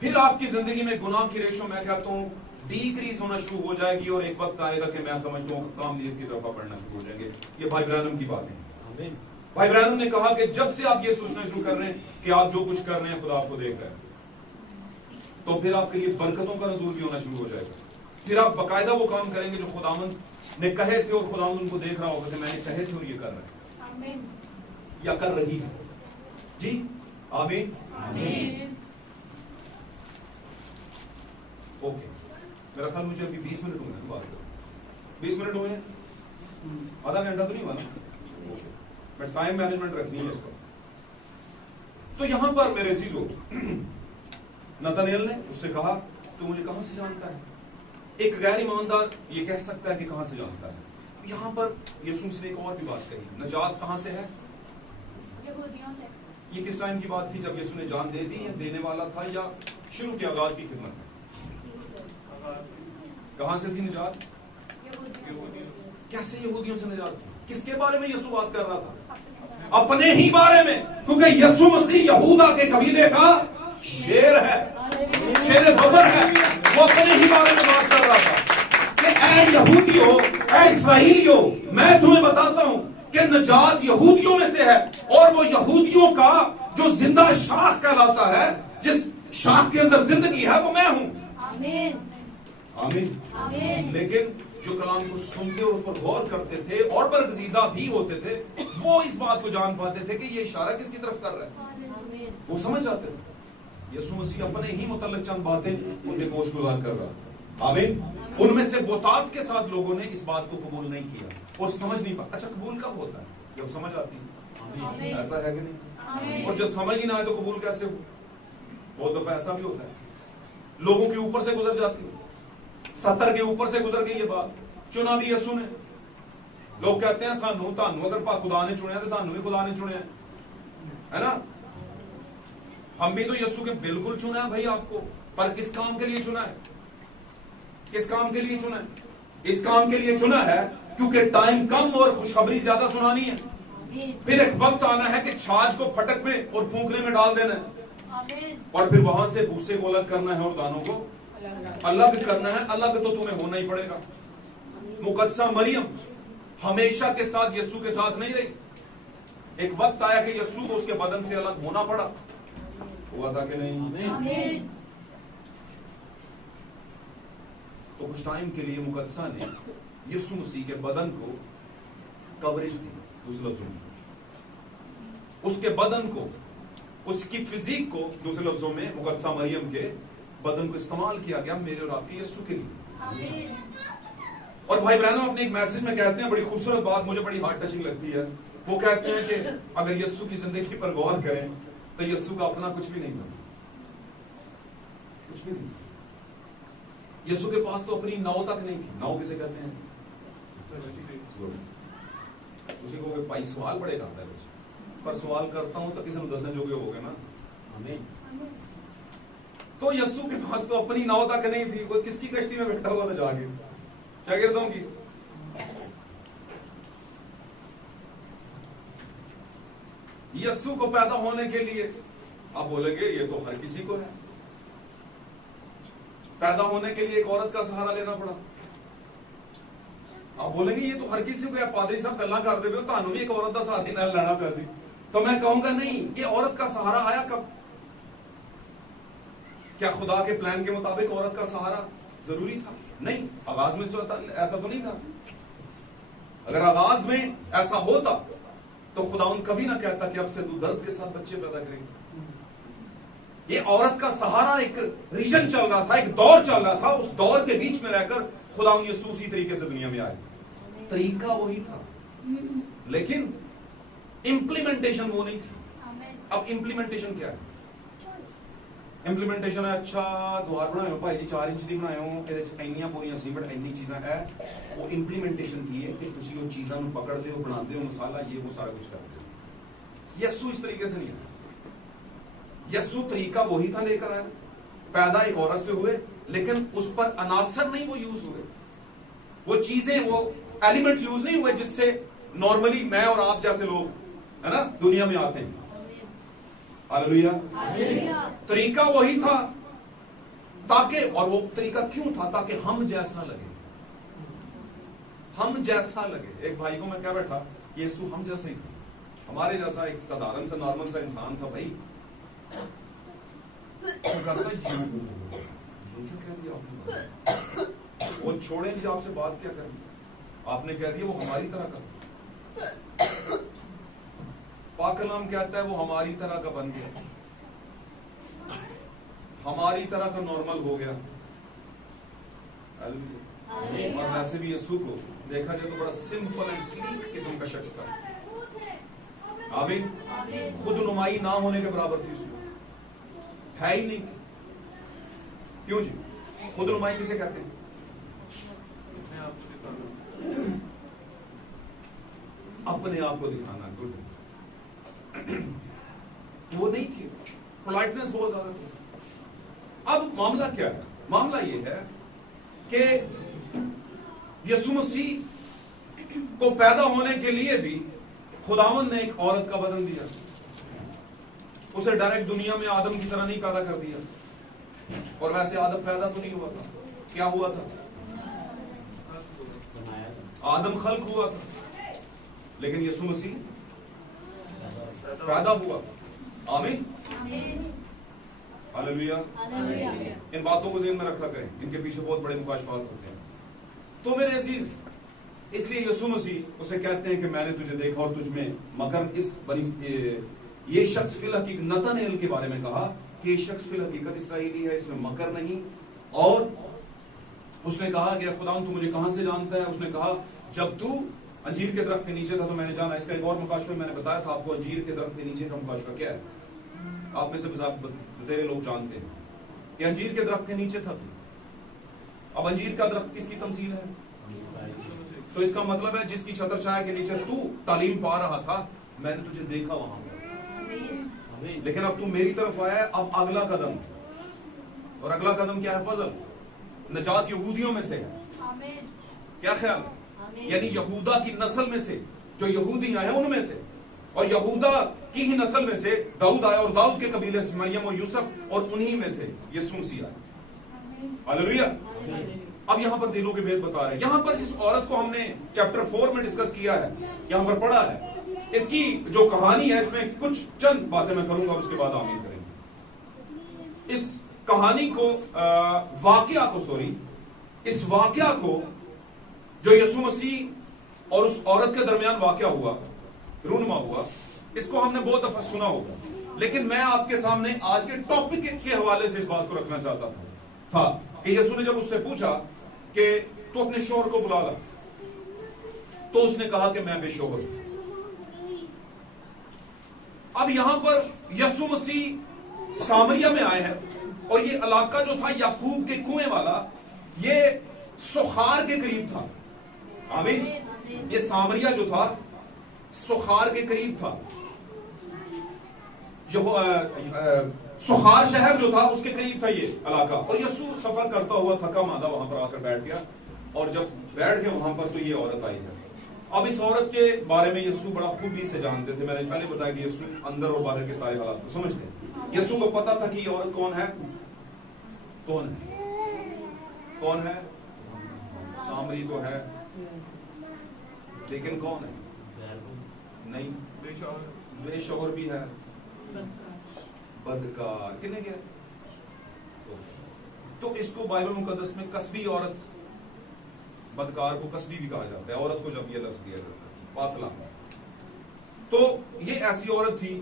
फिर आपकी जिंदगी में गुनाह की रेशो मैं कहता हूं डिक्रीज होना शुरू हो जाएगी, और एक वक्त आएगा कि मैं समझता हूं कामयाबी की तरफ बढ़ना शुरू हो जाएंगे। ये भाई ब्रानम की बात है। भाई ब्रानम ने कहा कि जब से आप ये सोचना शुरू कर रहे हैं कि आप जो कुछ कर रहे हैं खुदा आपको देख रहा है, तो फिर आपके लिए बरकतों का नज़ूल भी होना शुरू हो जाएगा। फिर आप बाकायदा वो काम करेंगे जो खुदावंद ने कहे थे, और खुदावंद उनको देख रहा होगा कि मैंने कहे थे और ये कर रहे हैं या कर रही है। जी आमीन। ओके, मेरा ख्याल मुझे अभी 20 मिनट हुए बात करो। 20 मिनट हुए, आधा घंटा तो नहीं हुआ ना? मैं टाइम मैनेजमेंट रखनी है इसको। तो यहां पर मेरे अजीजों, नतनेल ने उससे कहा तू मुझे कहां से जानता है? एक गैर ईमानदार ये कह सकता है कि कहां से जानता है। यहां पर यीशु ने एक और भी बात कही, नजात कहां से है? यहूदियों से। ये किस टाइम की बात थी? जब यीशु ने जान दे दी या देने वाला था, या शुरू के आगाज की खिदमत में? कहां से थी निजात? कैसे यहूदियों से निजात थी? किसके बारे में यीशु बात कर रहा था? अपने ही बारे में, क्योंकि यीशु मसीह यहूदा के कबीले का शेर है, शेर बबर है। वो अपने ही बारे में बात कर रहा था कि ऐ यहूदियों, ऐ इस्राएलियों, मैं तुम्हें बताता हूं कि नजात यहूदियों में से है, और वो यहूदियों का जो जिंदा शाख कहलाता है, जिस शाख के अंदर जिंदगी है, वो मैं हूं। आमीन। आमीन। लेकिन जो कलाम को सुनते और उस पर गौर करते थे और बरगजीदा भी होते थे, वो इस बात को जान पाते थे कि ये इशारा किसकी तरफ कर रहा है। वो समझ जाते थे। यीशु मसीह अपने ही मुतल्लिक चंद बातें उनके गोश गुजार कर रहा। आमीन। उनमें से बोतात के साथ लोगों ने इस बात को कबूल नहीं किया और समझ नहीं पाया। अच्छा, कबूल कब होता है? जब समझ आती है। ऐसा है कि नहीं? और जब समझ ही ना आए तो कबूल कैसे हो? बहुत दफा ऐसा भी होता है, लोगों के ऊपर से गुजर जाती है, 70 के ऊपर से गुजर गई ये बात। चुना भी यीशु ने। लोग कहते हैं सानू तानू अगर खुदा ने चुने तो सानू भी खुदा ने चुने, है ना? हम भी तो यीशु के बिल्कुल चुना है भाई आपको, पर किस काम के लिए चुना है? किस काम के लिए चुना है? इस काम के लिए चुना है क्योंकि टाइम कम और खुशखबरी ज्यादा सुनानी है। फिर एक वक्त आना है कि छाछ को फटक में और फूंकने में डाल देना है, और फिर वहां से भूसे को अलग करना है और दानों को अलग करना है। अलग तो तुम्हें होना ही पड़ेगा। मुकद्दसा मरियम हमेशा के साथ यीशु के साथ नहीं रही। एक वक्त आया कि यीशु को उसके बदन से अलग होना पड़ा। हुआ था कि नहीं? तो कुछ टाइम के लिए मुकद्दसा ने यीशु मसीह के बदन को कवरेज दी। दूसरे लफ्जों में उसके बदन को, उसकी फिजिक को, दूसरे लफ्जों में मुकद्दसा मरियम के बदन को इस्तेमाल किया गया मेरे और आपके यीशु के लिए। और भाई ब्रैनम अपने एक मैसेज में कहते हैं, बड़ी खूबसूरत बात मुझे बड़ी हार्ट टचिंग लगती है। वो कहते हैं कि अगर यीशु की जिंदगी पर गौर करें तो यीशु का अपना कुछ भी नहीं था, कुछ भी नहीं। यीशु के पास तो अपनी नाव तक नहीं थी। नाव किसे कहते हैं? उसी को भाई सवाल बड़े करता है, पर सवाल करता हूं तो किसी ने दसने जोगे हो गए ना। आमीन। तो यीशु के पास तो अपनी नाव तक नहीं थी, वो किसकी कश्ती में बैठा हुआ था जाके? शागिर्दों की। यस्सु को पैदा होने के लिए, आप बोलेंगे ये तो हर किसी को है, पैदा होने के लिए एक औरत का सहारा लेना पड़ा। आप बोलेंगे ये तो हर किसी को है, पादरी साहब गल्ला कर दे तो भी एक औरत का सहारा लेना पिया सी। तो मैं कहूंगा नहीं, ये औरत का सहारा आया कब? क्या खुदा के प्लान के मुताबिक औरत का सहारा जरूरी था? नहीं, आगाज में ऐसा तो नहीं था। अगर आगाज में ऐसा होता तो खुदाउन कभी ना कहता कि अब से तू दर्द के साथ बच्चे पैदा करेंगे। ये औरत का सहारा एक रीजन चल रहा था, एक दौर चल रहा था, उस दौर के बीच में रहकर खुदाउन यीशु उसी तरीके से दुनिया में आए। तरीका वही था, लेकिन इंप्लीमेंटेशन वो नहीं थी। अब इंप्लीमेंटेशन क्या है? इंप्लीमेंटेशन है, अच्छा द्वार बनाए भाई जी 4 इंच की बनाए इन्नियां पूरियां सीमेंट इन्नी चीज़ां है, वो इंप्लीमेंटेशन की है कि तुसी वो चीज़ां नूं पकड़दे हो, बनाते हो, मसाला ये वो सारा कुछ करते हो। यस्सु इस तरीके से नहीं है। यस्सु तरीका वही था लेकर आया, पैदा एक औरत से हुए, लेकिन उस पर अनासर नहीं वो यूज हुए, वो चीजें, वो एलिमेंट यूज नहीं हुए जिससे नॉर्मली मैं और आप जैसे लोग है ना दुनिया में आते हैं। हालेलुया। तरीका वही था ताकि, और वो तरीका क्यों था? ताकि हम जैसा लगे, हम जैसा लगे। एक भाई को मैं क्या बैठा, यीशु हम जैसा ही था, हमारे जैसा एक साधारण सा नॉर्मल सा इंसान था भाई। वो छोड़े जी, आपसे बात क्या करनी, आपने कह दिया वो हमारी तरह का। पाक कलाम कहता है वो हमारी तरह का बन गया, हमारी तरह का नॉर्मल हो गया। और वैसे भी यीशु को देखा जाए तो बड़ा सिंपल एंड स्लीक किस्म का शख्स था। आमीन। खुद नुमाई ना होने के बराबर थी उसमें, है ही नहीं थी। क्यों जी? खुद नुमाई किसे कहते हैं? अपने आप को दिखाना। गुड, वो नहीं थी, पोलाइटनेस बहुत ज्यादा थी। अब मामला क्या है? मामला ये है कि यीशु मसीह को पैदा होने के लिए भी खुदावंद ने एक औरत का बदन दिया। उसे डायरेक्ट दुनिया में आदम की तरह नहीं पैदा कर दिया। और वैसे आदम पैदा तो नहीं हुआ था, क्या हुआ था? आदम खल्क हुआ था, लेकिन यीशु मसीह पैदा हुआ। आमीन। हालेलुया। इन बातों को ज़हन में रखा करें, इनके पीछे बहुत बड़े मुकाशफात होते हैं। तो मेरे अजीज, इसलिए यीशु मसीह उसे कहते हैं कि मैंने तुझे देखा और तुझ में मकर इस बनी। ये शख्स फिल हकीकत नतनेल के बारे में कहा कि ये शख्स फिल हकीकत इसराइली है, इसमें मकर नहीं। और उसने कहा कि खुदा तू मुझे कहां से जानता है? उसने कहा जब तू अंजीर के दरख्त के नीचे था तो मैंने जाना। इसका एक और मुकाशफा मैंने बताया था आपको, अंजीर के दरख्त के नीचे का मुकाशफा क्या है? आप में से बतेरे लोग जानते हैं कि अंजीर के दरख्त के नीचे था तू। अब अंजीर का दरख्त किसकी तमसील है? तो इसका मतलब है जिसकी छत्र छाया के नीचे तू तालीम पा रहा था, मैंने तुझे देखा वहां। लेकिन अब तू मेरी तरफ आया है, अब अगला कदम, और अगला कदम क्या है? फजल, नजात यहूदियों में से है। क्या ख्याल है? यानी यहूदा की नस्ल में से, जो यहूदी आए हैं उनमें से, और यहूदा की ही नस्ल में से दाऊद आया, और दाऊद के कबीले से मरियम और यूसुफ, और उन्हीं में से यीशु मसीह आया। हालेलुया। अब यहां पर दिलों के भेद बता रहे हैं। यहां पर जिस औरत को हमने चैप्टर 4 में डिस्कस किया है, यहां पर पढ़ा है, इसकी जो कहानी है इसमें कुछ चंद बातें मैं करूंगा, उसके बाद आमीन करेंगे। इस कहानी को वाकया को सॉरी इस वाकया को जो यीशु मसीह और उस औरत के दरमियान वाकया हुआ, रूनुमा हुआ, इसको हमने बहुत दफा सुना होगा, लेकिन मैं आपके सामने आज के टॉपिक के हवाले से इस बात को रखना चाहता था कि यीशु ने जब उससे पूछा कि तू अपने शौहर को बुला ला, तो उसने कहा कि मैं बेशौहर हूं। अब यहां पर यीशु मसीह सामरिया में आए हैं, और ये इलाका जो था याकूब के कुएं वाला, ये सुखार के करीब था। आमीन। ये सामरिया जो था सुखार के करीब था। सुखार शहर जो था उसके करीब था ये इलाका। और यीशु सफर करता हुआ थका मांदा वहां पर आकर बैठ गया, और जब बैठ गया वहां पर तो ये औरत आई है। अब इस औरत के बारे में यीशु बड़ा खूबी से जानते थे। मैंने पहले बताया कि यीशु अंदर और बाहर के सारे हालात को समझते हैं। यीशु को पता था कि ये औरत कौन है, कौन है, कौन है, सामरी तो है, लेकिन कौन है, नहीं, बेशौहर भी है, बदकार, किन्हें क्या, तो इसको बाइबल मुकद्दस में कसबी औरत, बदकार को कसबी भी कहा जाता है, औरत को जब ये लफ्ज दिया जाता है पातला। तो ये ऐसी औरत थी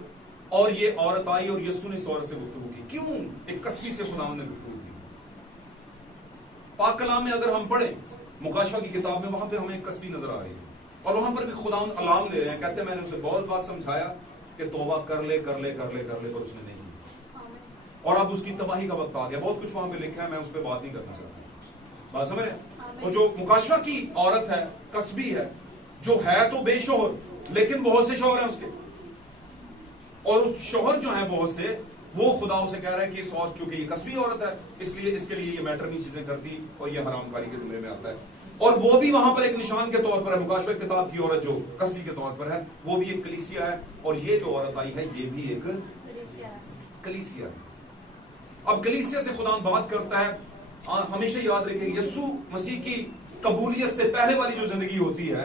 और ये औरत आई और यीशु ने इस औरत से गुफ्तगू की। क्यों एक कसबी से खुदावंद ने गुफ्तगू की? पाक कलाम में अगर हम पढ़े मुकाशवा की किताब में, वहां पे हमें एक कसबी नजर आ रही है और वहां पर भी खुदावंद अलार्म दे रहे हैं, कहते हैं मैंने उसे बहुत बार समझाया कि तौबा कर ले कर ले कर ले कर ले, पर उसने नहीं, और अब उसकी तबाही का वक्त आ गया। बहुत कुछ वहां पे लिखा है, मैं उस पर बात नहीं करना चाहता। बात समझ रहे? और जो मुकाशवा की औरत है, कसबी है, जो है तो बेशोहर, लेकिन बहुत से शोहर हैं उसके, और उस शोहर जो है बहुत से, वो खुदा से कह रहा है कि इस औरत, चूंकि ये कसबी औरत है, इसलिए इसके लिए ये मैटर नहीं चीजें करती और ये हरामकारी के जिम्मे में आता है। और वो भी वहां पर एक निशान के तौर पर है, मुकाशवा किताब की औरत जो कसबी के तौर पर है, वो भी एक कलीसिया है, और ये जो औरत आई है ये भी एक कलीसिया है। अब कलीसिया से खुदा बात करता है। हमेशा याद रखें, यीशु मसीह की कबूलियत से पहले वाली जो जिंदगी होती है,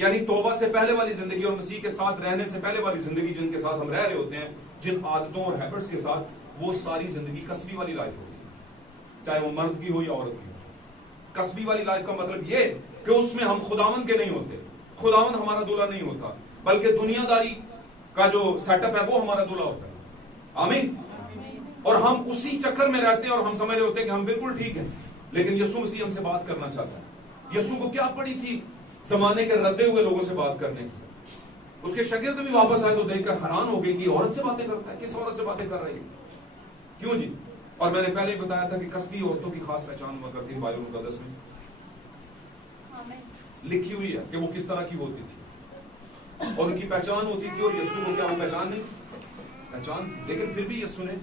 यानी तौबा से पहले वाली जिंदगी और मसीह के साथ रहने से पहले वाली जिंदगी, जिनके साथ हम रह रहे होते हैं, जिन आदतों और हैबिट्स के साथ, वो सारी जिंदगी कसबी वाली लाइफ होती है, चाहे वो मर्द की हो या औरत की हो। कसबी वाली लाइफ का मतलब ये कि उसमें हम खुदावंद के नहीं होते, खुदावंद हमारा दूल्हा नहीं होता, बल्कि दुनियादारी का जो सेटअप है वो हमारा दूल्हा होता है। आमीन। और हम उसी चक्कर में रहते हैं और हम समझ रहे होते हैं कि हम बिल्कुल ठीक हैं, लेकिन यीशु मसीह हमसे बात करना चाहता है। यीशु को क्या पड़ी थी जमाने के रद्दे हुए लोगों से बात करने की। उसके शागिर्द भी वापस आए तो देखकर हैरान हो गए कि औरत से बातें करता है, किस औरत से बातें कर रही है, क्यों जी? और मैंने पहले ही बताया था कि कसबी औरतों की खास पहचान हुआ करती है, बाइबल मुकद्दस में लिखी हुई है कि वो किस तरह की होती थी और उनकी पहचान होती थी। और यीशु को क्या वो पहचान नहीं, पहचान थी, लेकिन फिर भी यीशु ने,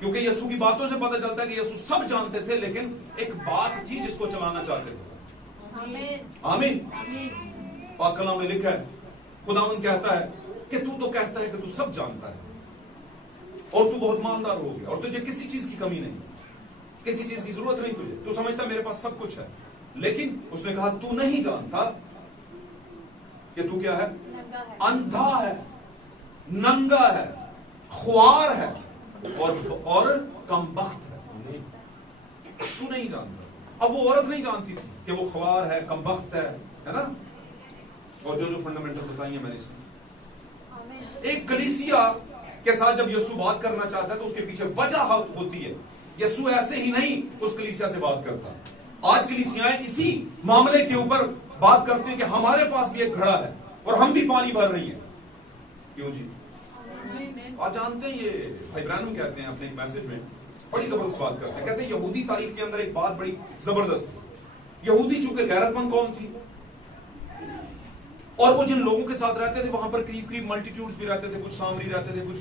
क्योंकि यीशु की बातों से पता चलता है कि यीशु सब जानते थे, लेकिन एक बात थी जिसको चलाना चाहते थे। आमीन। पाक कलाम में लिखा है, खुदावंद कहता है कि तू तो कहता है कि तू सब जानता है और तू बहुत मालदार हो गया और तुझे किसी चीज की कमी नहीं, किसी चीज की जरूरत नहीं तुझे, तू समझता मेरे पास सब कुछ है। लेकिन उसने कहा तू नहीं जानता कि तू क्या है, अंधा है, नंगा है, ख्वार है और कमबख्त है। तू नहीं जानता। अब वो औरत नहीं जानती थी कि वो ख्वार है, कमबख्त है ना, और जो फंडामेंटल बताई है मैंने इसमें। एक कलीसिया के साथ जब यीशु बात करना चाहता है तो उसके पीछे वजह होती है। यीशु ऐसे ही नहीं उस कलीसिया से बात करता। आज कलीसियाएं इसी मामले के ऊपर बात करती है कि हमारे पास भी एक घड़ा है और हम भी पानी भर रही है। क्यों जी? आप जानते हैं, ये भाई ब्रैनम कहते हैं अपने एक मैसेज में बड़ी जबरदस्त बात करते हैं। कहते हैं यहूदी तारीख के अंदर एक बात बड़ी जबरदस्त थी। यहूदी चूंकि गैरतमंद कौम थी और वो जिन लोगों के साथ रहते थे वहां पर करीब करीब मल्टीट्यूड्स भी रहते थे, कुछ सामरी रहते थे, कुछ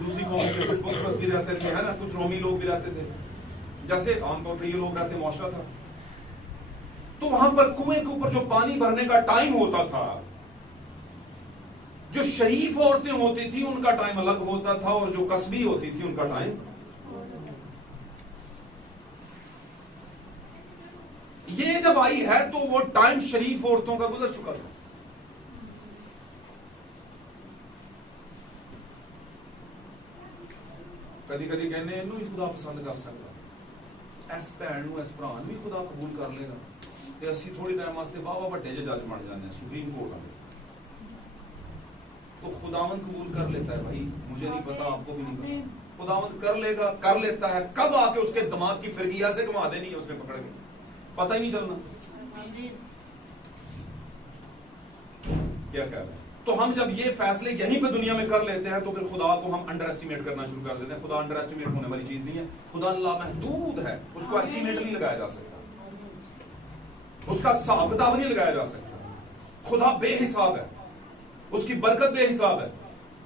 दूसरी कौम के, कुछ बुतप्रस्त भी रहते थे, है ना, कुछ रोमी लोग भी रहते थे, जैसे आमतौर पर ये लोग रहते, मुआशरा था। तो वहां पर कुएं के ऊपर जो पानी भरने का टाइम होता था, जो शरीफ औरतें होती थी उनका टाइम अलग होता था और जो कसबी होती थी उनका टाइम, ये जब आई है तो वो टाइम शरीफ औरतों का गुजर चुका था। कदी कदी कहने इनू ही खुदा पसंद कर सकता, इस भैन नू, इस भरा भी खुदा कबूल कर लेगा, ते असी थोड़ी टाइम वास्ते वाह वड्डे जे जज बन जाने, सुप्रीम कोर्ट वाले। तो खुदावंद कबूल कर लेता है भाई, मुझे नहीं पता, आपको भी नहीं पता, खुदावंद कर लेगा, कर लेता है। कब आके उसके दिमाग की फिरकी ऐसे घुमा देनी है उसने पकड़ के, पता ही नहीं चलना क्या कह रहा है। तो हम जब ये फैसले यहीं पे दुनिया में कर लेते हैं तो फिर खुदा को हम अंडर एस्टिमेट करना शुरू कर देते हैं। खुदा अंडर एस्टिमेट होने वाली चीज नहीं है। खुदा लामहदूद है, उसको एस्टिमेट नहीं लगाया जा सकता, उसका हिसाब किताब नहीं लगाया जा सकता। खुदा बेहिसाब है, उसकी बरकत बेहिसाब है।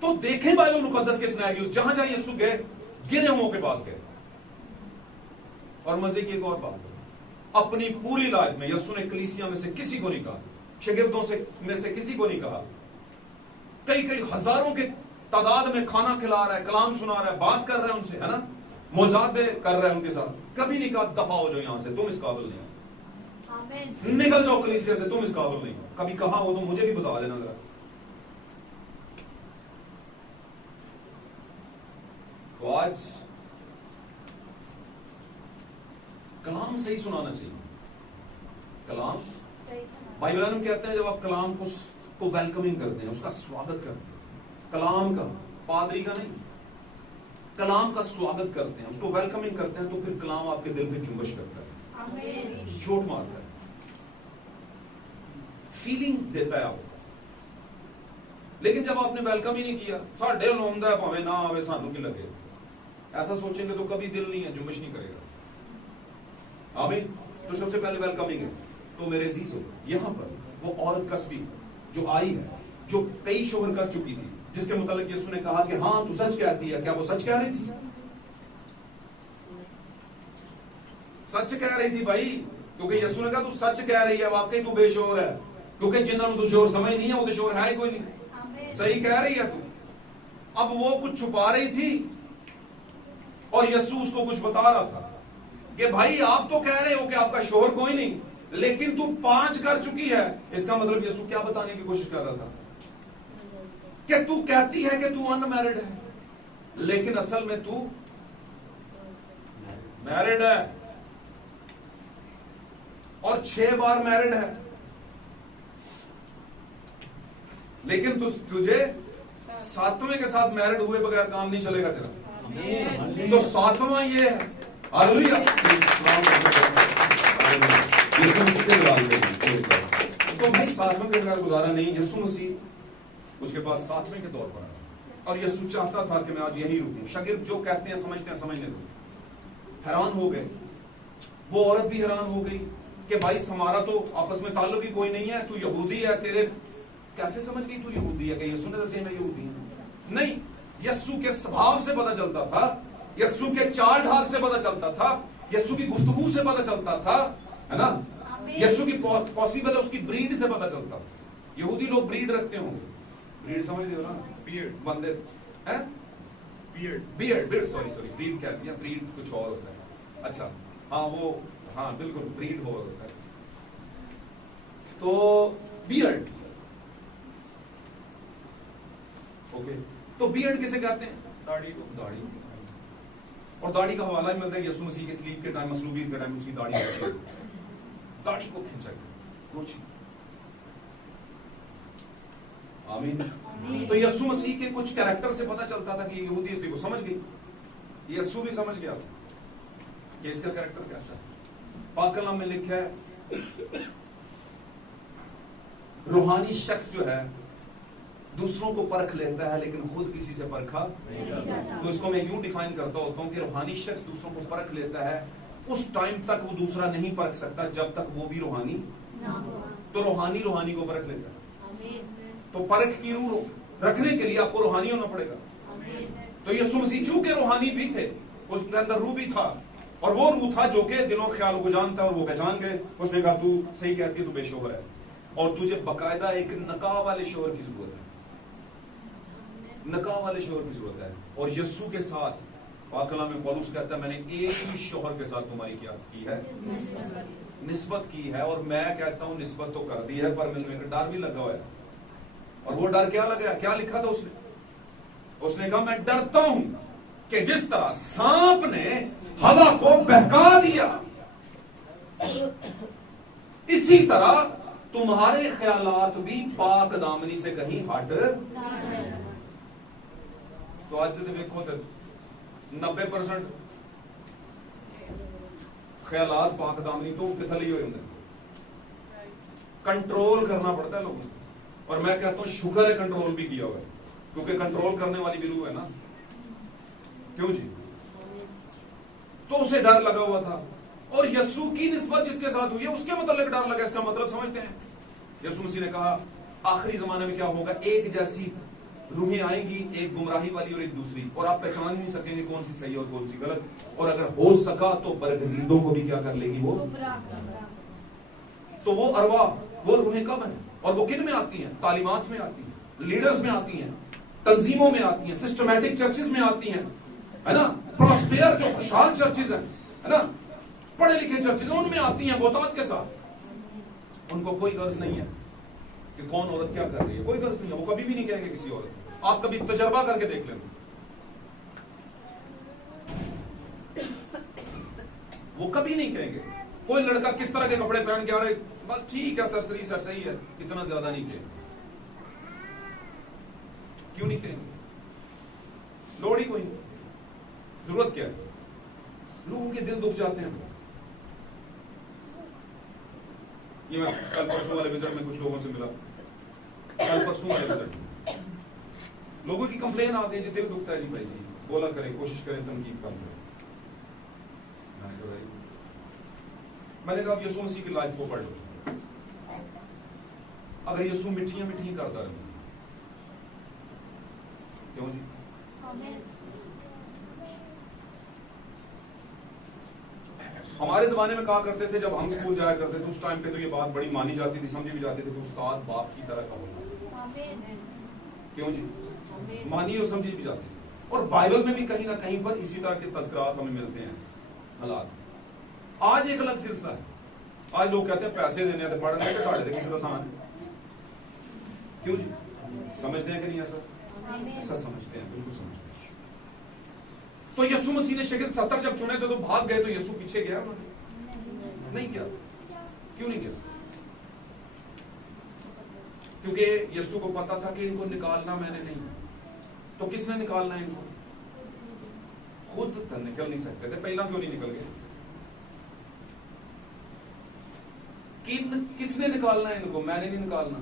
तो देखें बाइबल मुकद्दस के सिनेरियोस, जहां जहां यीशु गए गिरे हुओं के पास गए। और मजे की एक और बात, अपनी पूरी लाइफ में यीशु ने कलीसिया में से किसी को नहीं कहा शागिर्दों में से किसी को नहीं कहा। कई कई हजारों के तादाद में खाना खिला रहा है, कलाम सुना रहा है, बात कर रहा है उनसे, है ना, मोजादे कर रहा है उनके साथ। कभी नहीं कहा दफा हो जाओ यहां से, तुम इस काबिल नहीं हो, आमीन। निकल जाओ कलीसिया से, तुम इस काबिल नहीं हो। कभी कहा हो तो मुझे भी बता देना जरा। तो आज कलाम सही सुनाना चाहिए। कलाम सही सुना। भाई ब्रैनम कहते हैं जब आप कलाम को वेलकमिंग करते हैं, उसका स्वागत करते हैं, कलाम का, पादरी का नहीं, कलाम का स्वागत करते हैं, उसको वेलकमिंग करते हैं, तो फिर कलाम आपके दिल पे जुम्बश करता है, आमीन। चोट मारता है, फीलिंग देता है आपको। लेकिन जब आपने वेलकम ही नहीं किया, साढ़े नौंदा है भावे ना आवे सानू की लगे, ऐसा सोचेंगे तो कभी दिल नहीं है, जुम्बश नहीं करेगा। आमीन। तो सबसे पहले वेलकमिंग है। तो मेरे अजीज हो, यहां पर वो औरत कसबी जो आई है, जो कई शोहर कर चुकी थी, जिसके मुतालिक यीशु ने कहा कि हाँ तू सच कहती है, क्या वो सच कह रही थी? सच कह रही थी भाई, क्योंकि यीशु ने कहा तू सच कह रही है, वाकई तू बेशोर है, क्योंकि जिन्होंने तू शोर समझ नहीं है वो तो शोर है ही कोई नहीं, आमीन। सही कह रही है तू। अब वो कुछ छुपा रही थी और यीशु उसको कुछ बता रहा था कि भाई आप तो कह रहे हो कि आपका शोहर कोई नहीं, लेकिन तू 5 कर चुकी है। इसका मतलब यीशु क्या बताने की कोशिश कर रहा था कि तू कहती है कि तू अनमैरिड है, लेकिन असल में तू मैरिड है और 6 बार मैरिड है, लेकिन तुझे 7वें के साथ मैरिड हुए बगैर काम नहीं चलेगा तेरा। तो 7वां ये है। हालेलुया। यीशु मसीह के जलाल में तो भाई 7वें के बगैर गुजारा नहीं। यीशु मसीह उसके पास 7वें के तौर पर आया और यीशु चाहता था कि मैं आज यही रुकूं। शागिर्द जो कहते हैं समझते हैं, समझने दो। हैरान हो गए, वो औरत भी हैरान हो गई कि भाई हमारा तो आपस में ताल्लुक ही कोई नहीं है, तू यहूदी है, तेरे कैसे समझ गई तू यहूदी है? कि यीशु ने दसे मैं यहूदी हूं? नहीं, यीशु के स्वभाव से पता चलता था, यीशु के चाल ढाल से पता चलता था, यीशु की गुफ्तगू से पता चलता था, है ना, यीशु की पॉसिबल है उसकी ब्रीड से पता चलता। यहूदी लोग ब्रीड रखते होंगे, ब्रीड समझ रहे हो ना, बियर्ड बंदे हैं, बियर्ड सॉरी ब्रीड क्या है, ब्रीड कुछ और होता है। अच्छा हाँ वो हाँ बिल्कुल ब्रीड हो होता है। तो बियर्ड, ओके, तो बियर्ड किसे कहते हैं? दाढ़ी को। दाढ़ी और दाढ़ी का हवाला ही मिलता है यीशु मसीह के स्लीप के टाइम, मसलूबियत के टाइम उसकी दाढ़ी को खींचा गया। आमीन। तो यीशु मसीह के कुछ कैरेक्टर से पता चलता था कि यहूदी इसलिए वो समझ गई, यीशु भी समझ गया कि इसका कैरेक्टर कैसा है। पाक कलाम में लिखा है रूहानी शख्स जो है दूसरों को परख लेता है लेकिन खुद किसी से परखा नहीं जाता। तो इसको मैं यूं डिफाइन करता होता हूं कि रूहानी शख्स दूसरों को परख लेता है, उस टाइम तक वो दूसरा नहीं परख सकता जब तक वो भी रूहानी ना हो। तो रूहानी को परख लेता है। तो परख की रूह रखने के लिए आपको रूहानी होना पड़ेगा। तो यीशु मसीह चूंकि रूहानी भी थे, उसके अंदर रूह भी था, और वो रूह था जो कि दिलों ख्याल को जानता है, और वो पहचान गए। उसने कहा तू सही कहती है, तू बेशोहर है और तुझे बकायदा एक नकाह वाले शोहर की जरूरत है, नकाह वाले शोहर की जरूरत है। और यीशु के साथ पाक कलाम में पौलुस कहता है मैंने एक ही शोहर के साथ तुम्हारी क्या की है, निस्बत की है। और मैं कहता हूं निस्बत तो कर दी है, पर मैंने एक डर भी लगा हुआ है। और वो डर क्या लगा, क्या लिखा था उसने कहा मैं डरता हूं कि जिस तरह सांप ने हवा को बहका दिया, इसी तरह तुम्हारे ख्यालात भी पाक दामनी से कहीं हट। तो आज देखो तो 90% ख्यालात पाक दामनी तो किथली हुए होंगे। कंट्रोल करना पड़ता है लोगों को, और मैं कहता हूं शुक्र है कंट्रोल भी किया हुआ है, क्योंकि कंट्रोल करने वाली भी रूह है ना। क्यों जी? तो उसे डर लगा हुआ था, और यीशु की निस्बत जिसके साथ हुई है उसके मतलब डर लगा। इसका मतलब समझते हैं? यीशु मसीह ने कहा आखिरी जमाने में क्या होगा, एक जैसी रूहें आएंगी, एक गुमराही वाली और एक दूसरी, और आप पहचान नहीं सकेंगे कौन सी सही और कौन सी गलत। और अगर हो सका तो बरगजीदों को भी क्या कर लेगी वो। तो वो अरवा, वो रूहें कब हैं और वो किन में आती हैं? तालीमात में आती हैं, लीडर्स में आती हैं, तंजीमों में आती हैं, सिस्टमैटिक चर्चेज में आती हैं, है ना, प्रॉस्पेयर जो खुशहाल चर्चेज हैं, है ना, पढ़े लिखे चर्चेज उनमें आती हैं बोताद के साथ। उनको कोई गर्ज नहीं है कि कौन औरत क्या कर रही है, कोई गर्ज नहीं है, वो कभी भी नहीं कहेंगे किसी औरत। आप कभी तजर्बा करके देख लेंगे, वो कभी नहीं कहेंगे। कोई लड़का किस तरह के कपड़े पहन के आ रहे, बस ठीक है सर सही है, इतना ज्यादा नहीं कहेंगे। क्यों नहीं कहेंगे? लोड़ ही कोई नहीं, जरूरत क्या है? लोगों के दिल दुख जाते हैं। ये मैं कल परसों वाले विजिट में कुछ लोगों से मिला, कल परसों वाले विजिट में लोगों की कंप्लेन आ गई, जी दिल दुखता है जी भाई जी, बोला करें, कोशिश करें, तनकीद कम करें। मैंने कहा यीशु मसीह की लाइफ को पढ़ लो, अगर यीशु मिठियां करता है, क्यों जी? हमारे जमाने में कहा करते थे, जब हम स्कूल जाया करते थे उस टाइम पे तो ये बात बड़ी मानी जाती थी, समझी भी जाती थी कि उस्ताद बाप की तरह का होना। क्यों जी? मानी और समझी भी जाती थी। और बाइबल में भी कहीं ना कहीं पर इसी तरह के तज़किरात हमें मिलते हैं। हालात आज एक अलग सिलसिला है। आज लोग कहते हैं पैसे देने थे, पढ़ने के साढ़े किसी का आसान है। क्यों जी? समझते हैं कि नहीं? ऐसा समझते हैं, बिल्कुल समझते हैं। तो यीशु मसीह ने शागिर्द 70 जब चुने थे तो भाग गए, तो यीशु पीछे गया? उन्होंने नहीं किया। क्यों नहीं किया? क्योंकि यीशु को पता था कि इनको निकालना मैंने नहीं, तो किसने निकालना है इनको? खुद तो निकल नहीं सकते थे। पहला क्यों नहीं निकल गए? किसने निकालना है इनको? मैंने नहीं निकालना।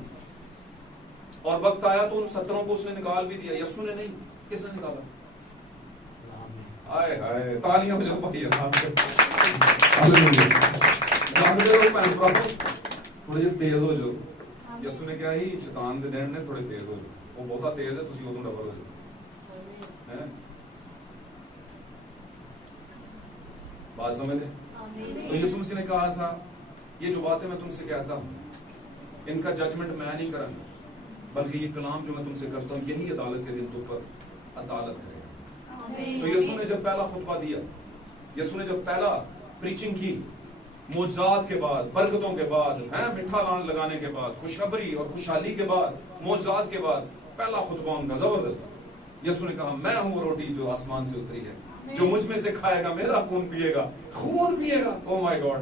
और वक्त आया तो उन 17 को उसने निकाल भी दिया, यीशु ने नहीं। किसने निकाला? आए हाय, तालियां बजाओ भाई। थोड़े तेज हो जाओ। यीशु ने क्या ही शैतान दे देने थोड़े तेज हो जाओ, वो बहुत तेज है, तुसी उदों डबल हो जाओ। हैं? बात समझे? तो यीशु मसीह ने कहा था, ये जो बातें मैं तुमसे कहता हूं इनका जजमेंट मैं नहीं करूंगा, बल्कि ये कलाम जो मैं तुमसे करता हूं यही अदालत के दिन तुम पर अदालत करेगा। तो यीशु ने जब पहला खुतबा दिया, यीशु ने जब पहला प्रीचिंग की, मौजज़ात के बाद, बरकतों के बाद, हैं, मीठा लगाने के बाद, खुशखबरी और खुशहाली के बाद, मौजज़ात के बाद पहला खुतबा उनका जबरदस्त। यीशु ने कहा, मैं हूं वो रोटी जो आसमान से उतरी है, जो मुझ में से खाएगा मेरा खून पिएगा। ओ माय गॉड,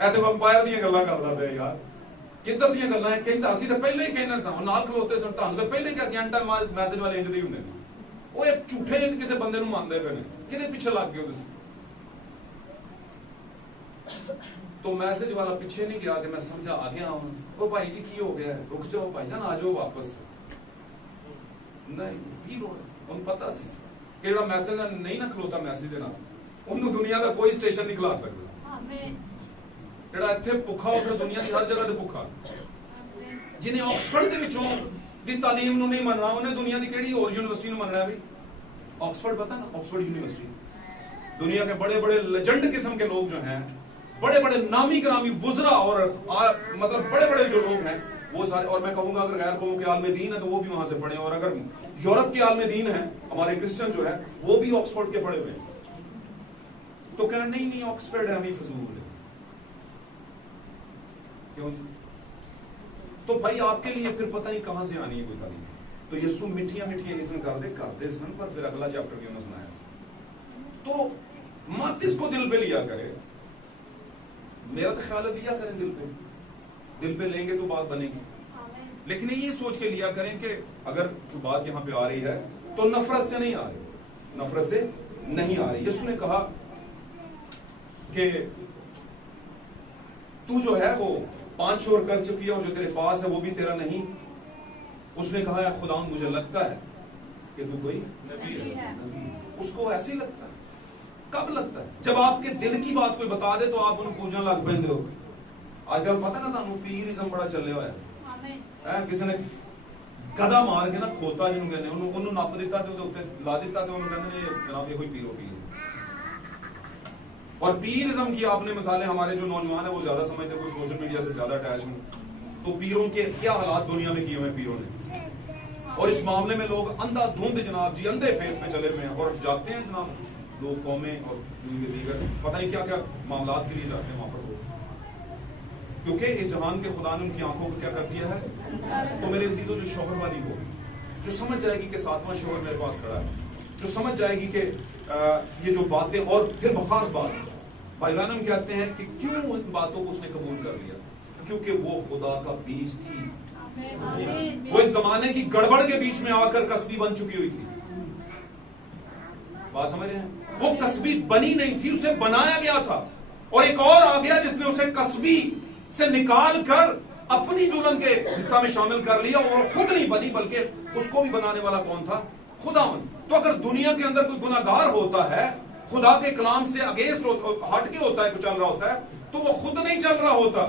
ऐसे वंपायर दी गल्लां करदा पे यार, किधर दी गल्लां है? कहंदा असि तो पहले ही कहना सा, नाल खलोते सन तां तो पहले कि असि एंटा मैसेज वाले इंज दे हुंदे। ਉਹ ਇਹ ਝੂਠੇ ਕਿਸੇ ਬੰਦੇ ਨੂੰ ਮੰਨਦੇ ਪਏ ਨੇ, ਕਿਹਦੇ ਪਿੱਛੇ ਲੱਗ ਗਏ ਹੋ ਤੁਸੀਂ? तो मैसेज वाला पीछे नहीं गया कि मैं समझा आ गया हूं, ओ भाई जी की हो गया है, रुक जाओ भाई जान, आ जाओ वापस। नहीं, की लोड़ है? उन्हें पता सी कि ਜਿਹੜਾ मैसेज नहीं ना खलोता मैसेज ਦੇ ਨਾਲ, ਉਹਨੂੰ ਦੁਨੀਆ ਦਾ ਕੋਈ ਸਟੇਸ਼ਨ ਨਹੀਂ ਖਿਲਾ ਸਕਦਾ। ਆਮੀਨ। ਜਿਹੜਾ ਇੱਥੇ ਭੁੱਖਾ ਹੋ ਕੇ ਦੁਨੀਆ ਦੀ ਹਰ ਜਗ੍ਹਾ ਤੇ ਭੁੱਖਾ, ਜਿਹਨੇ ਆਕਸਫੋਰਡ ਦੇ ਵਿੱਚੋਂ ਦੀ ਤਾਲੀਮ ਨੂੰ ਨਹੀਂ ਮੰਨਣਾ, ਉਹਨੇ ਦੁਨੀਆ ਦੀ ਕਿਹੜੀ ਹੋਰ यूनिवर्सिटी ਨੂੰ ਮੰਨਣਾ? भी ऑक्सफोर्ड पता ना, ऑक्सफोर्ड यूनिवर्सिटी दुनिया के बड़े बड़े लेजेंड किस्म के लोग जो हैं, बड़े बड़े नामी ग्रामी बुजरा और मतलब बड़े बड़े जो लोग हैं वो सारे, और मैं कहूंगा अगर गैर कौमों के आलम दीन है तो वो भी वहां से पढ़े, और अगर यूरोप के आलम दीन है हमारे क्रिश्चियन जो है वो भी ऑक्सफोर्ड के पढ़े हुए हैं। तो कहना नहीं ऑक्सफोर्ड है, हमें फजूल है। क्यों? तो भाई आपके लिए फिर पता नहीं कहां से आनी है कोई तालीम। तो यीशु मिठियां इसने करते सन, पर फिर अगला चैप्टर भी उन्होंने सुनाया। तो मत इसको दिल पे लिया करे, मेरा तो ख्याल है लिया करें दिल पे लेंगे तो बात बनेगी, लेकिन ये सोच के लिया करें कि अगर बात यहां पे आ रही है तो नफरत से नहीं आ रही, नफरत से नहीं आ रही। यीशु ने कहा कि तू जो है वो 5 छोर कर चुकी है और जो तेरे पास है वो भी तेरा नहीं। उसने कहा है खुदा मुझे लगता है कि तू कोई नबी है। उसको ऐसे ही लगता है। कब लगता है? जब आपके दिल की बात कोई बता दे तो आप उन्हें पूजन लग पैंदे हो। आजकल पता ना तुहानू पीरिज्म बड़ा चले हुआ है। किसी ने गधा मार के ना खोता जिन्होंने कहने उन्होंने नप दिता ते उहदे उत्ते ला दिता ते उन्होंने कहंदे ने जनाब ये कोई पीरो पीर। और पीरिज्म की आपने मिसालें, हमारे जो नौजवान है वो ज्यादा समझते हैं, कोई सोशल मीडिया से ज्यादा अटैच हूं, तो पीरों के क्या हालात दुनिया में किए हुए पीरों ने, और इस मामले में लोग अंधाधुंध जनाब जी अंधे फेथ में चले हुए हैं, और जाते हैं जनाब लोग कौमें और दीगर पता नहीं क्या क्या मामलात के लिए जाते हैं वहां पर लोग, क्योंकि इस जहान के खुदा ने उनकी आंखों को क्या कर दिया है। तो मेरे अजीजों, जो शोहर वाली हो, जो समझ जाएगी कि 7वां शोहर मेरे पास खड़ा है, जो समझ जाएगी कि ये जो बातें, और फिर बखास बात भाई रानम कहते हैं कि क्यों इन बातों को उसने कबूल कर लिया, क्योंकि वो खुदा का बीज थी, वो इस जमाने की गड़बड़ के बीच में आकर कसबी बन चुकी हुई थी। बात समझ रहे हैं? वो कसबी बनी नहीं थी, उसे बनाया गया था, और एक और आ गया जिसने उसे कसबी से निकाल कर अपनी दुल्हन के हिस्सा में शामिल कर लिया, और खुद नहीं बनी बल्कि उसको भी बनाने वाला कौन था? खुदावन। तो अगर दुनिया के अंदर कोई गुनाहगार होता है, खुदा के कलाम से अगेंस्ट हट के होता है, कुछ चल रहा होता है, तो वो खुद नहीं चल रहा होता,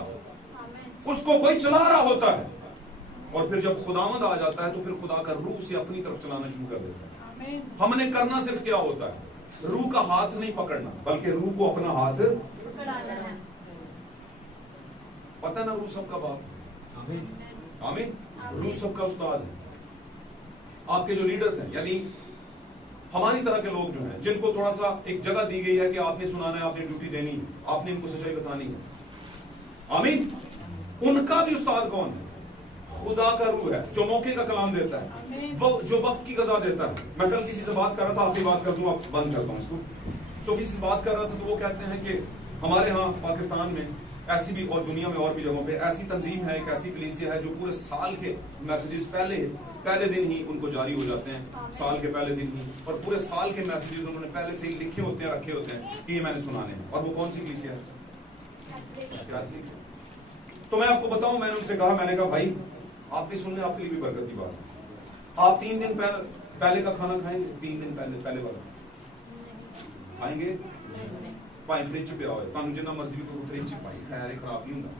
उसको कोई चला रहा होता है। और फिर जब खुदावंद आ जाता है तो फिर खुदा का रूह से अपनी तरफ चलाना शुरू कर देता है। हमने करना सिर्फ क्या होता है? रूह का हाथ नहीं पकड़ना, बल्कि रूह को अपना हाथ पता है ना, रूह सबका बाप, आमीन, रूह सबका उस्ताद है। आपके जो लीडर्स हैं, यानी हमारी तरह के लोग जो हैं, जिनको थोड़ा सा एक जगह दी गई है कि आपने सुनाना है, आपने ड्यूटी देनी है, आपने इनको सच्चाई बतानी है, आमीन, उनका भी उस्ताद कौन है? खुदा का रूह है, जो मौके का कलाम देता है, वो जो वक्त की गजा देता है। मैं कल किसी से बात कर रहा था, आपकी बात कर दूं, आप बंद करता हूं इसको। तो किसी से बात कर रहा था तो वो कहते हैं कि हमारे यहाँ पाकिस्तान में ऐसी भी, और दुनिया में और भी जगहों पे ऐसी तंजीम है, एक ऐसी कलीसिया है जो पूरे साल के मैसेजेस पहले दिन ही उनको जारी हो जाते हैं, साल के पहले दिन ही, और पूरे साल के मैसेजेस उन्होंने पहले से ही लिखे होते हैं, रखे होते हैं कि ये मैंने सुनाने हैं। और वो कौन सी कलीसिया है? तो मैं आपको बताऊं, मैंने उनसे कहा, मैंने कहा भाई आप भी सुन लें, आपके लिए भी बरकत की बात है। आप 3 दिन पहले का खाना खाएंगे? 3 दिन पहले वाला खाएंगे? भाई फ्रिज पे आओ, तुम जिन्ना मर्जी भी करो, फ्रिज पाई खैर खराब नहीं होता।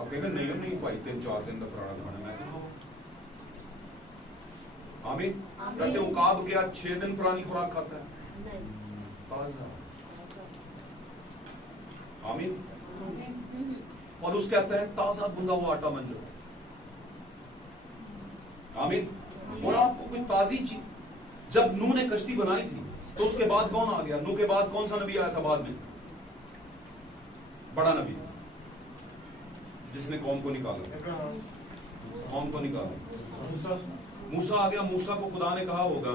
आप कहेंगे नहीं भाई 3-4 दिन का पुराना खाना मैं खाऊं। आमीन। वैसे उकाब क्या 6 दिन पुरानी खुराक खाता है? ताजा। आमीन। और उस कहता है ताजा गुंदा हुआ आटा मंजर। आमीन। और आपको कोई ताजी चीज, जब नूह ने कश्ती बनाई थी तो उसके बाद कौन आ गया? नूह के बाद कौन सा नबी आया था बाद में? बड़ा नबी, जिसने कौम को निकाला, कौम को निकाला। मूसा आ गया। मूसा को खुदा ने कहा होगा,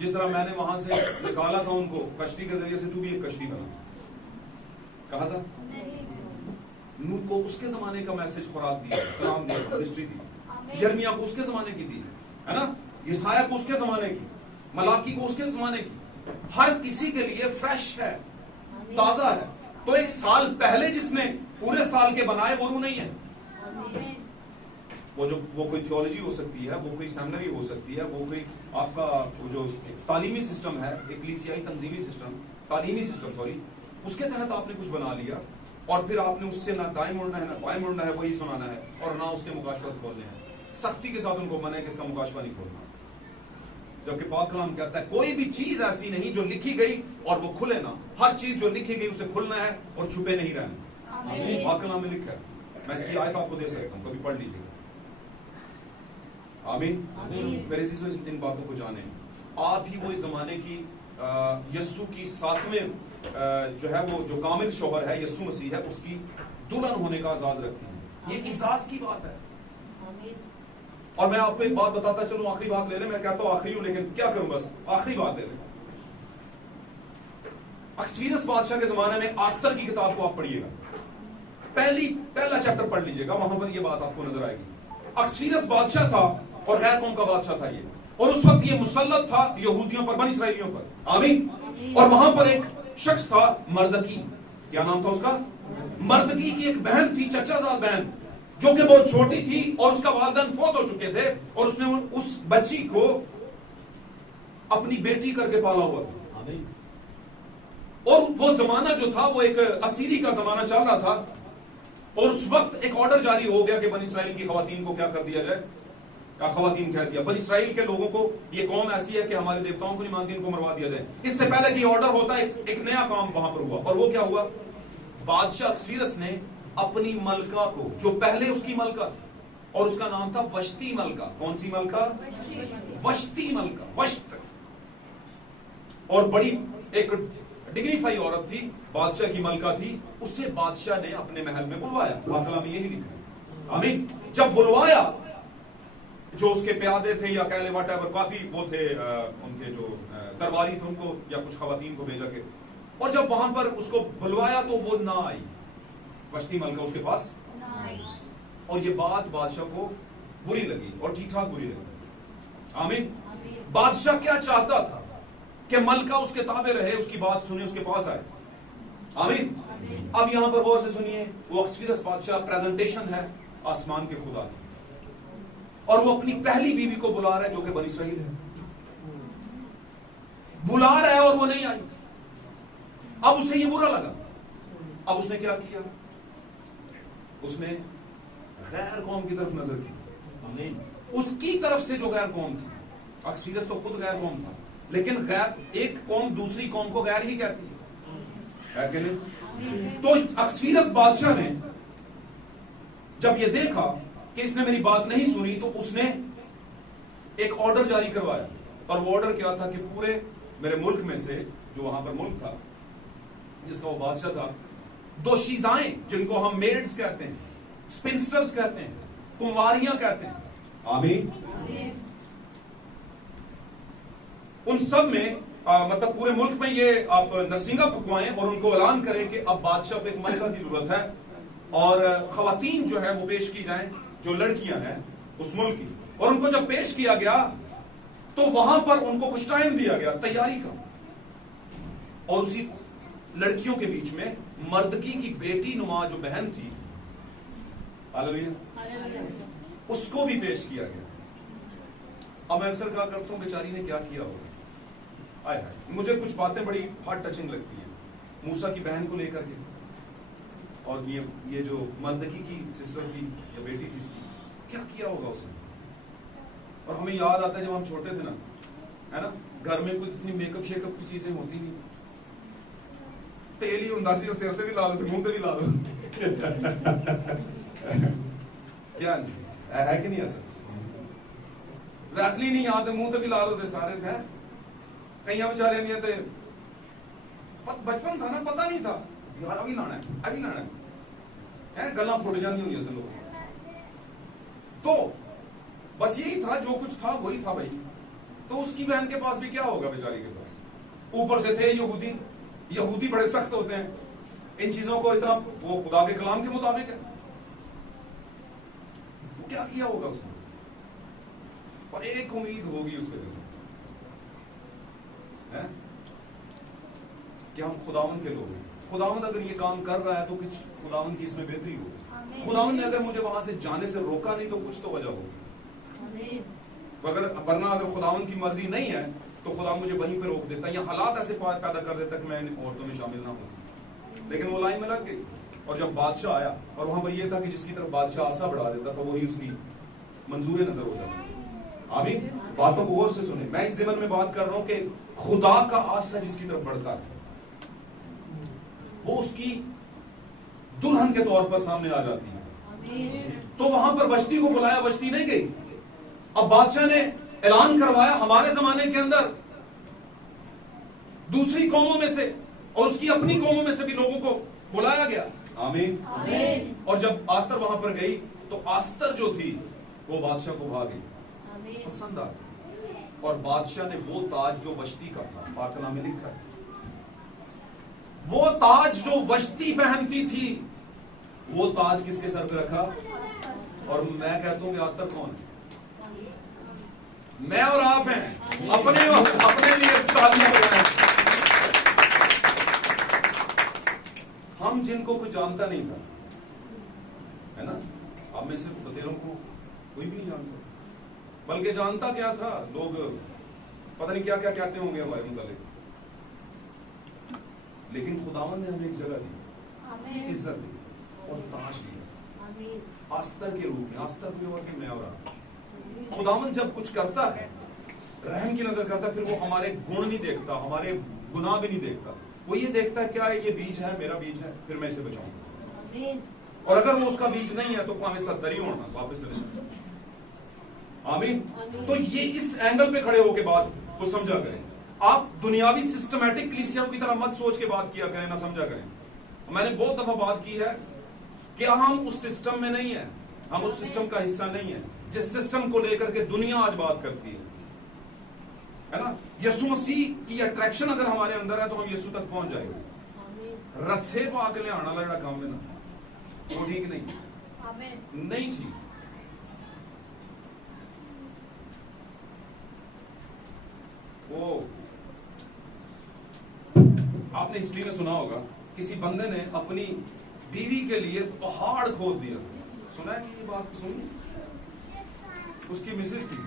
जिस तरह मैंने वहां से निकाला था उनको कश्ती के जरिए से, तू भी एक कश्ती बना। कहा था नूह को उसके जमाने का मैसेज खुराक दिया, कलाम दिया, हिस्ट्री दी। यर्मिया को उसके जमाने की दी, है ना? यसाया को उसके जमाने की, मलाकी को उसके जमाने की। हर किसी के लिए फ्रेश है, ताजा है। तो एक साल पहले जिसने पूरे साल के बनाए वो रूह नहीं है। वो कोई थियोलॉजी हो सकती है, वो कोई सेमिनरी हो सकती है, वो कोई आपका वो जो तालीमी सिस्टम है, इक्लीसियाई तंजीमी सिस्टम, तालीमी सिस्टम सॉरी, उसके तहत आपने कुछ बना लिया और फिर आपने उससे ना दाएं मुड़ना है ना बाएं मुड़ना है, वही सुनाना है, और ना उसके मुकाशफत खोलने हैं। सख्ती के साथ उनको मना है कि इसका मुकाशफा नहीं खोलना। जबकि पाक कलाम कहता है कोई भी चीज ऐसी नहीं जो लिखी गई और वो खुले ना, हर चीज जो लिखी गई उसे खुलना है और छुपे नहीं रहना। पाक कलाम में लिखा है, मैं इसकी आयत आपको दे सकता हूं, कभी पढ़ लीजिएगा। आमीन। मेरे चीजों इन बातों को जाने, आप ही वो इस जमाने की यस्सु की 7वें जो है वो जो कामिल शोहर है यस्सु मसीह है, उसकी दुल्हन होने का एजाज रखती है। ये इजाज की बात है। और मैं आपको एक बात बताता चलूं, आखिरी बात ले रहे, मैं कहता हूं आखिरी हूं लेकिन क्या करूं, बस आखिरी बात ले रहे। अक्सवीरस बादशाह के जमाने में आस्तर की किताब को आप पढ़िएगा, पहला चैप्टर पढ़ लीजिएगा, वहां पर ये बात आपको नजर आएगी। अक्सवीरस बादशाह था और गैर कौम का बादशाह था ये, और उस वक्त ये मुसल्लत था यहूदियों पर, बनी इसराइलियों पर। आमीन। और वहां पर एक शख्स था मर्दकी, क्या नाम था उसका? मर्दकी की एक बहन थी, चचाजाद बहन, जो कि बहुत छोटी थी और उसका वालिदैन फौत हो चुके थे, और उसने उस बच्ची को अपनी बेटी करके पाला हुआ था। और वो जमाना जो था वो एक असीरी का जमाना चल रहा था, और उस वक्त एक ऑर्डर जारी हो गया कि बनी इस्राइल की खवातीन को क्या कर दिया जाए, या खवातीन कह दिया। बनी इस्राइल के लोगों को ये कौम ऐसी है कि हमारे देवताओं को नहीं मानती, इनको मरवा दिया जाए। इससे पहले कि ऑर्डर होता है, एक नया काम वहां पर हुआ। और वो क्या हुआ? बादशाह अक्सवीरस ने अपनी मलका को, जो पहले उसकी मलका थी और उसका नाम था वश्ती मलका। कौन सी मलका? वश्ती मलका, वश्त। और बड़ी एक डिग्निफाई औरत थी, बादशाह की मलका थी, उसे बादशाह ने अपने महल में बुलवाया। बाकला में यही लिखा है। आमीन। जब बुलवाया, जो उसके प्यादे थे या कह ले व्हाटएवर, काफी वो थे उनके जो दरबारी थे, उनको या कुछ खवातीन को भेजा के, और जब वहां पर उसको बुलवाया तो वो ना आई, वश्ती मलका उसके पास। और ये बात बादशाह को बुरी लगी, और ठीक ठाक बुरी लगी। आमीन। बादशाह क्या चाहता था? कि मलका उसके ताबे रहे, उसकी बात सुने, उसके पास आए। आमीन। अब यहां पर गौर से सुनिए, वो अक्सवीरस बादशाह प्रेजेंटेशन है आसमान के खुदा की, और वो अपनी पहली बीवी को बुला रहा है जो कि बनी इस्राइल है, बुला रहा है और वो नहीं आई। अब उसे ये बुरा लगा। अब उसने क्या किया? उसने गैर कौम की तरफ नजर की। उसकी तरफ से जो गैर कौम थी, अक्सवीरस तो खुद गैर कौम था, लेकिन गैर एक कौम दूसरी कौम को गैर ही कहती है कि नहीं? तो अक्सवीरस बादशाह ने जब ये देखा कि इसने मेरी बात नहीं सुनी, तो उसने एक ऑर्डर जारी करवाया। और वो ऑर्डर क्या था? कि पूरे मेरे मुल्क में से, जो वहां पर मुल्क था जिसका वो बादशाह था, दोशीजाएं, जिनको हम मेड्स कहते हैं, स्पिंस्टर्स कहते हैं, कुंवारियां कहते हैं, आमीन, उन सब में मतलब पूरे मुल्क में ये आप नरसिंगा फुकवाएं और उनको ऐलान करें कि अब बादशाह को एक मलका की जरूरत है, और खवातीन जो है वो पेश की जाएं, जो लड़कियां हैं उस मुल्क की। और उनको जब पेश किया गया तो वहां पर उनको कुछ टाइम दिया गया तैयारी का, और उसी लड़कियों के बीच में मर्दकी की बेटी नुमा जो बहन थी, हालेलुया, उसको भी पेश किया गया। अब मैं अक्सर कहा करता हूं बेचारी ने क्या किया होगा। आए मुझे कुछ बातें बड़ी हार्ट टचिंग लगती हैं, मूसा की बहन को लेकर के, और ये जो मर्दकी की सिस्टर की या बेटी थी इसकी, क्या किया होगा उसने। और हमें याद आता है जब हम छोटे थे ना, है ना, घर में कुछ इतनी मेकअप शेकअप की चीजें होती नहीं, तेल ही ਹੁੰਦਾ ਸੀ, सिर पे भी ला लो, मुंह पे भी ला लो क्या है कि नहीं ऐसा? वैसलीन नहीं यहाँ मुंह पे भी ला लो थे सारे है। कई बेचारे नहीं थे, बचपन था ना, पता नहीं था यार अभी लाना है, अभी लाना है, गल्ला फुट जाती हुई ऐसे लोग। तो बस यही था, जो कुछ था वही था भाई। तो उसकी बहन के पास भी क्या होगा बेचारी के पास, ऊपर से थे यहूदी बड़े सख्त होते हैं, इन चीजों को इतना, वो खुदा के कलाम के मुताबिक है। तो क्या किया होगा उसने? और एक उम्मीद होगी उसके दिल में, है कि हम खुदावंद के लोग हैं। खुदावंद अगर ये काम कर रहा है तो कुछ खुदावंद की इसमें बेहतरी होगी। खुदावंद ने अगर मुझे वहां से जाने से रोका नहीं तो कुछ तो वजह होगी। वरना अगर खुदावंद की मर्जी नहीं है तो खुदा मुझे वहीं पे रोक देता, या हालात ऐसे पैदा कर देता कि मैं इन औरतों में शामिल ना हूं। लेकिन वो लाइन में लग गई, और जब बादशाह आया, और वहां पर यह था कि जिसकी तरफ बादशाह आशा बढ़ा देता था वही उसकी मंजूर नजर हो जाती। आमीन। बातों को गौर से सुने। मैं इस ज़िमन में बात कर रहा हूं कि खुदा का आशा जिसकी तरफ बढ़ता है वो उसकी दुल्हन के तौर पर सामने आ जाती है। तो वहां पर वश्ती को बुलाया, वश्ती नहीं गई। अब बादशाह ने ऐलान करवाया, हमारे जमाने के अंदर दूसरी कौमों में से और उसकी अपनी कौमों में से भी लोगों को बुलाया गया। आमीन। और जब आस्तर वहां पर गई तो आस्तर जो थी वो बादशाह को भा गई, पसंद आ गई। और बादशाह ने वो ताज जो वश्ती का था, पाकला में लिखा है, वो ताज जो वश्ती पहनती थी वो ताज किसके सर पे रखा? और मैं कहता हूं कि आस्तर कौन है? मैं और आप हैं। अपने लिए तालियां बजाएं। हम जिनको कोई जानता नहीं था, है ना, आप में से बतेरों को कोई भी नहीं जानता, बल्कि जानता क्या था, लोग पता नहीं क्या क्या कहते होंगे हमारे मुतालिक, लेकिन खुदावंद ने हमें एक जगह दी, इज्जत दी और ताज दिया, आस्तर के रूप में। आस्तर कोई और मैं और आप, खुदावन जब कुछ करता है, रहम की नजर करता है, फिर वो हमारे गुण नहीं देखता, हमारे गुनाह भी नहीं देखता। वो ये देखता है क्या है, ये बीज है, मेरा बीज है, फिर मैं इसे बचाऊंगा। और अगर वो उसका बीज नहीं है तो हमें 70 ही होना, वापस चले जाए। आमीन। तो ये इस एंगल पे खड़े होके बात को समझा करें। आप दुनियावी सिस्टमैटिक कलीसिया की तरह मत सोच के बात किया करें, ना समझा करें। मैंने बहुत दफा बात की है कि हम उस सिस्टम में नहीं है, हम उस सिस्टम का हिस्सा नहीं है जिस सिस्टम को लेकर के दुनिया आज बात करती है ना। यीशु मसीह की अट्रैक्शन अगर हमारे अंदर है तो हम यीशु तक पहुंच जाएंगे। रस्से पा के ले आना वाला काम है ना, वो ठीक नहीं ठीक। वो आपने हिस्ट्री में सुना होगा, किसी बंदे ने अपनी बीवी के लिए पहाड़ खोद दिया। सुना है कि ये बात सुनी? उसकी मिसेस थी,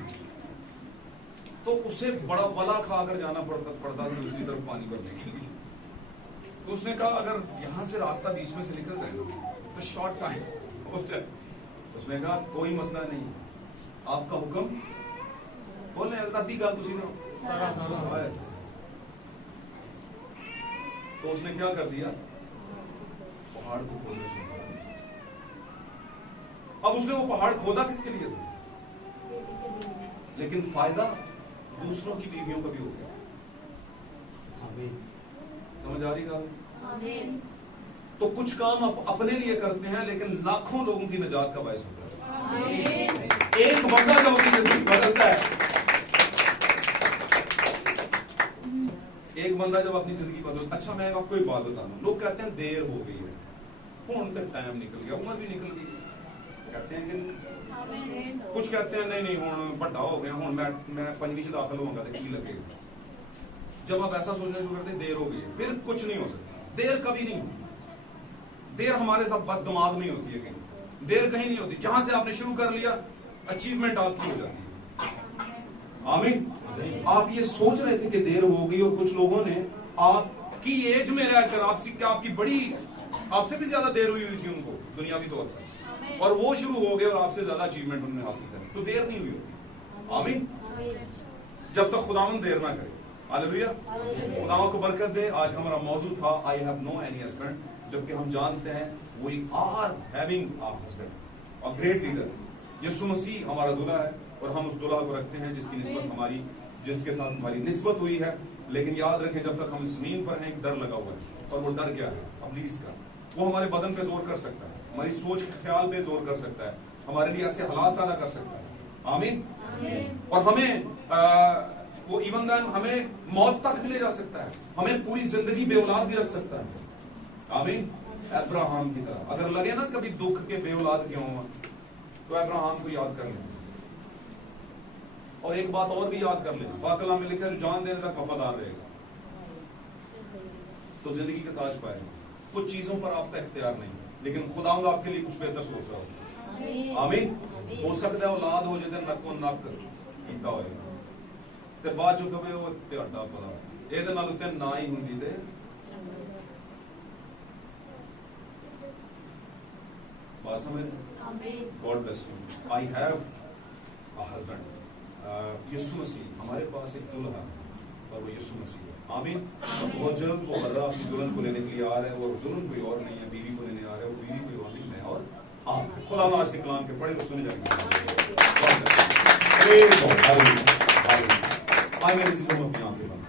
तो उसे बड़ा बला खाकर जाना पड़ता था दूसरी तरफ पानी भरने के लिए। तो उसने कहा अगर यहां से रास्ता बीच में से निकल जाए तो शॉर्ट टाइम हो जाए। उसने कहा कोई मसला नहीं, आपका हुक्म बोले अद्धी गल तुसी ना। तो उसने क्या कर दिया, पहाड़ को खोदना शुरू कर दिया। अब उसने वो पहाड़ खोदा किसके लिए था, लेकिन फायदा दूसरों की बीवियों का भी हो गया। समझ आ रही बात? तो कुछ काम आप अपने लिए करते हैं लेकिन लाखों लोगों की निजात का बायस होता है। एक बंदा जब अपनी जिंदगी बदलता है, एक बंदा जब अपनी जिंदगी बदलता। अच्छा मैं आपको एक बात बता दूं, लोग कहते हैं देर हो गई है, हुण तक टाइम निकल गया, उम्र भी निकल गई, कहते हैं कि कुछ कहते हैं नहीं हुण बड़ा हो गया, हुण मैं 5वीं च दाखिल होऊंगा तो की लगेगा। जब आप ऐसा सोचना शुरू करते हैं देर हो गई है, फिर कुछ नहीं हो सकता। देर कभी नहीं होती, देर हमारे साथ बस दिमाग नहीं होती है, कहीं देर कहीं नहीं होती। जहां से आपने शुरू कर लिया अचीवमेंट आपकी हो जाती है। आमीन। आप ये सोच रहे थे कि देर हो गई, और कुछ लोगों ने आपकी एज में रहकर आपसे क्या आपसे भी ज्यादा देर हुई थी उनको दुनियावी तौर पर, और वो शुरू हो गए और आपसे ज्यादा अचीवमेंट उन्होंने हासिल करी, तो देर नहीं हुई होती। आमीन। जब तक खुदावंद देर ना करे। हालेलुया। खुदावंद को बरकत दे। आज हमारा मौजू था I have no any husband, जबकि हम जानते हैं we are having a husband, a great leader. Yeshu Masih हमारा दूल्हा है और हम उस दूल्हा को रखते हैं जिसके साथ हमारी निस्बत हुई है। लेकिन याद रखें जब तक हम जमीन पर हैं एक डर लगा हुआ है, और वो डर क्या है, इब्लीस का। वो हमारे बदन पे जोर कर सकता है, हमारी सोच ख्याल पे जोर कर सकता है, हमारे लिए ऐसे हालात पैदा कर सकता है। आमीन। और हमें वो इवन देन हमें मौत तक भी ले जा सकता है, हमें पूरी जिंदगी बेऔलाद भी रख सकता है। आमीन। अब्राहम की तरह अगर लगे ना कभी दुख के बेऔलाद क्यों हुआ, तो अब्राहम को याद कर लें। और एक बात और भी याद कर लेना, पाकला में लिखा है जान देने तक वफादार रहेगा तो जिंदगी का ताज पाएगा। कुछ चीजों पर आपका इख्तियार नहीं, लेकिन खुदावंद आपके लिए कुछ बेहतर सोच रहा हो। आमीन। हो सकता है औलाद हो जिधर नक्को नक कीता होएगा ते बाद जो कवे वो ਤੁਹਾਡਾ ਭਲਾ, ਇਹਦੇ ਨਾਲ ਉੱਤੇ ਨਾ ਹੀ ਹੁੰਦੀ ਤੇ बात समझ। God bless you. I have a husband. Yeshu Masih हमारे पास एक दुल्हा है और वो यीशु मसीह है। आमीन। बहुत जल्द वो बर्रा अपनी दुल्हन को लेने के लिए आ रहे हैं, वो दुल्हन कोई और नहीं है, बीवी को लेने आ रहे हैं, वो बीवी कोई और नहीं है। और आप खुदा आज के कलाम के पढ़े तो सुने जाएंगे। आई मेरी चीजों में अपनी आंखें बंद।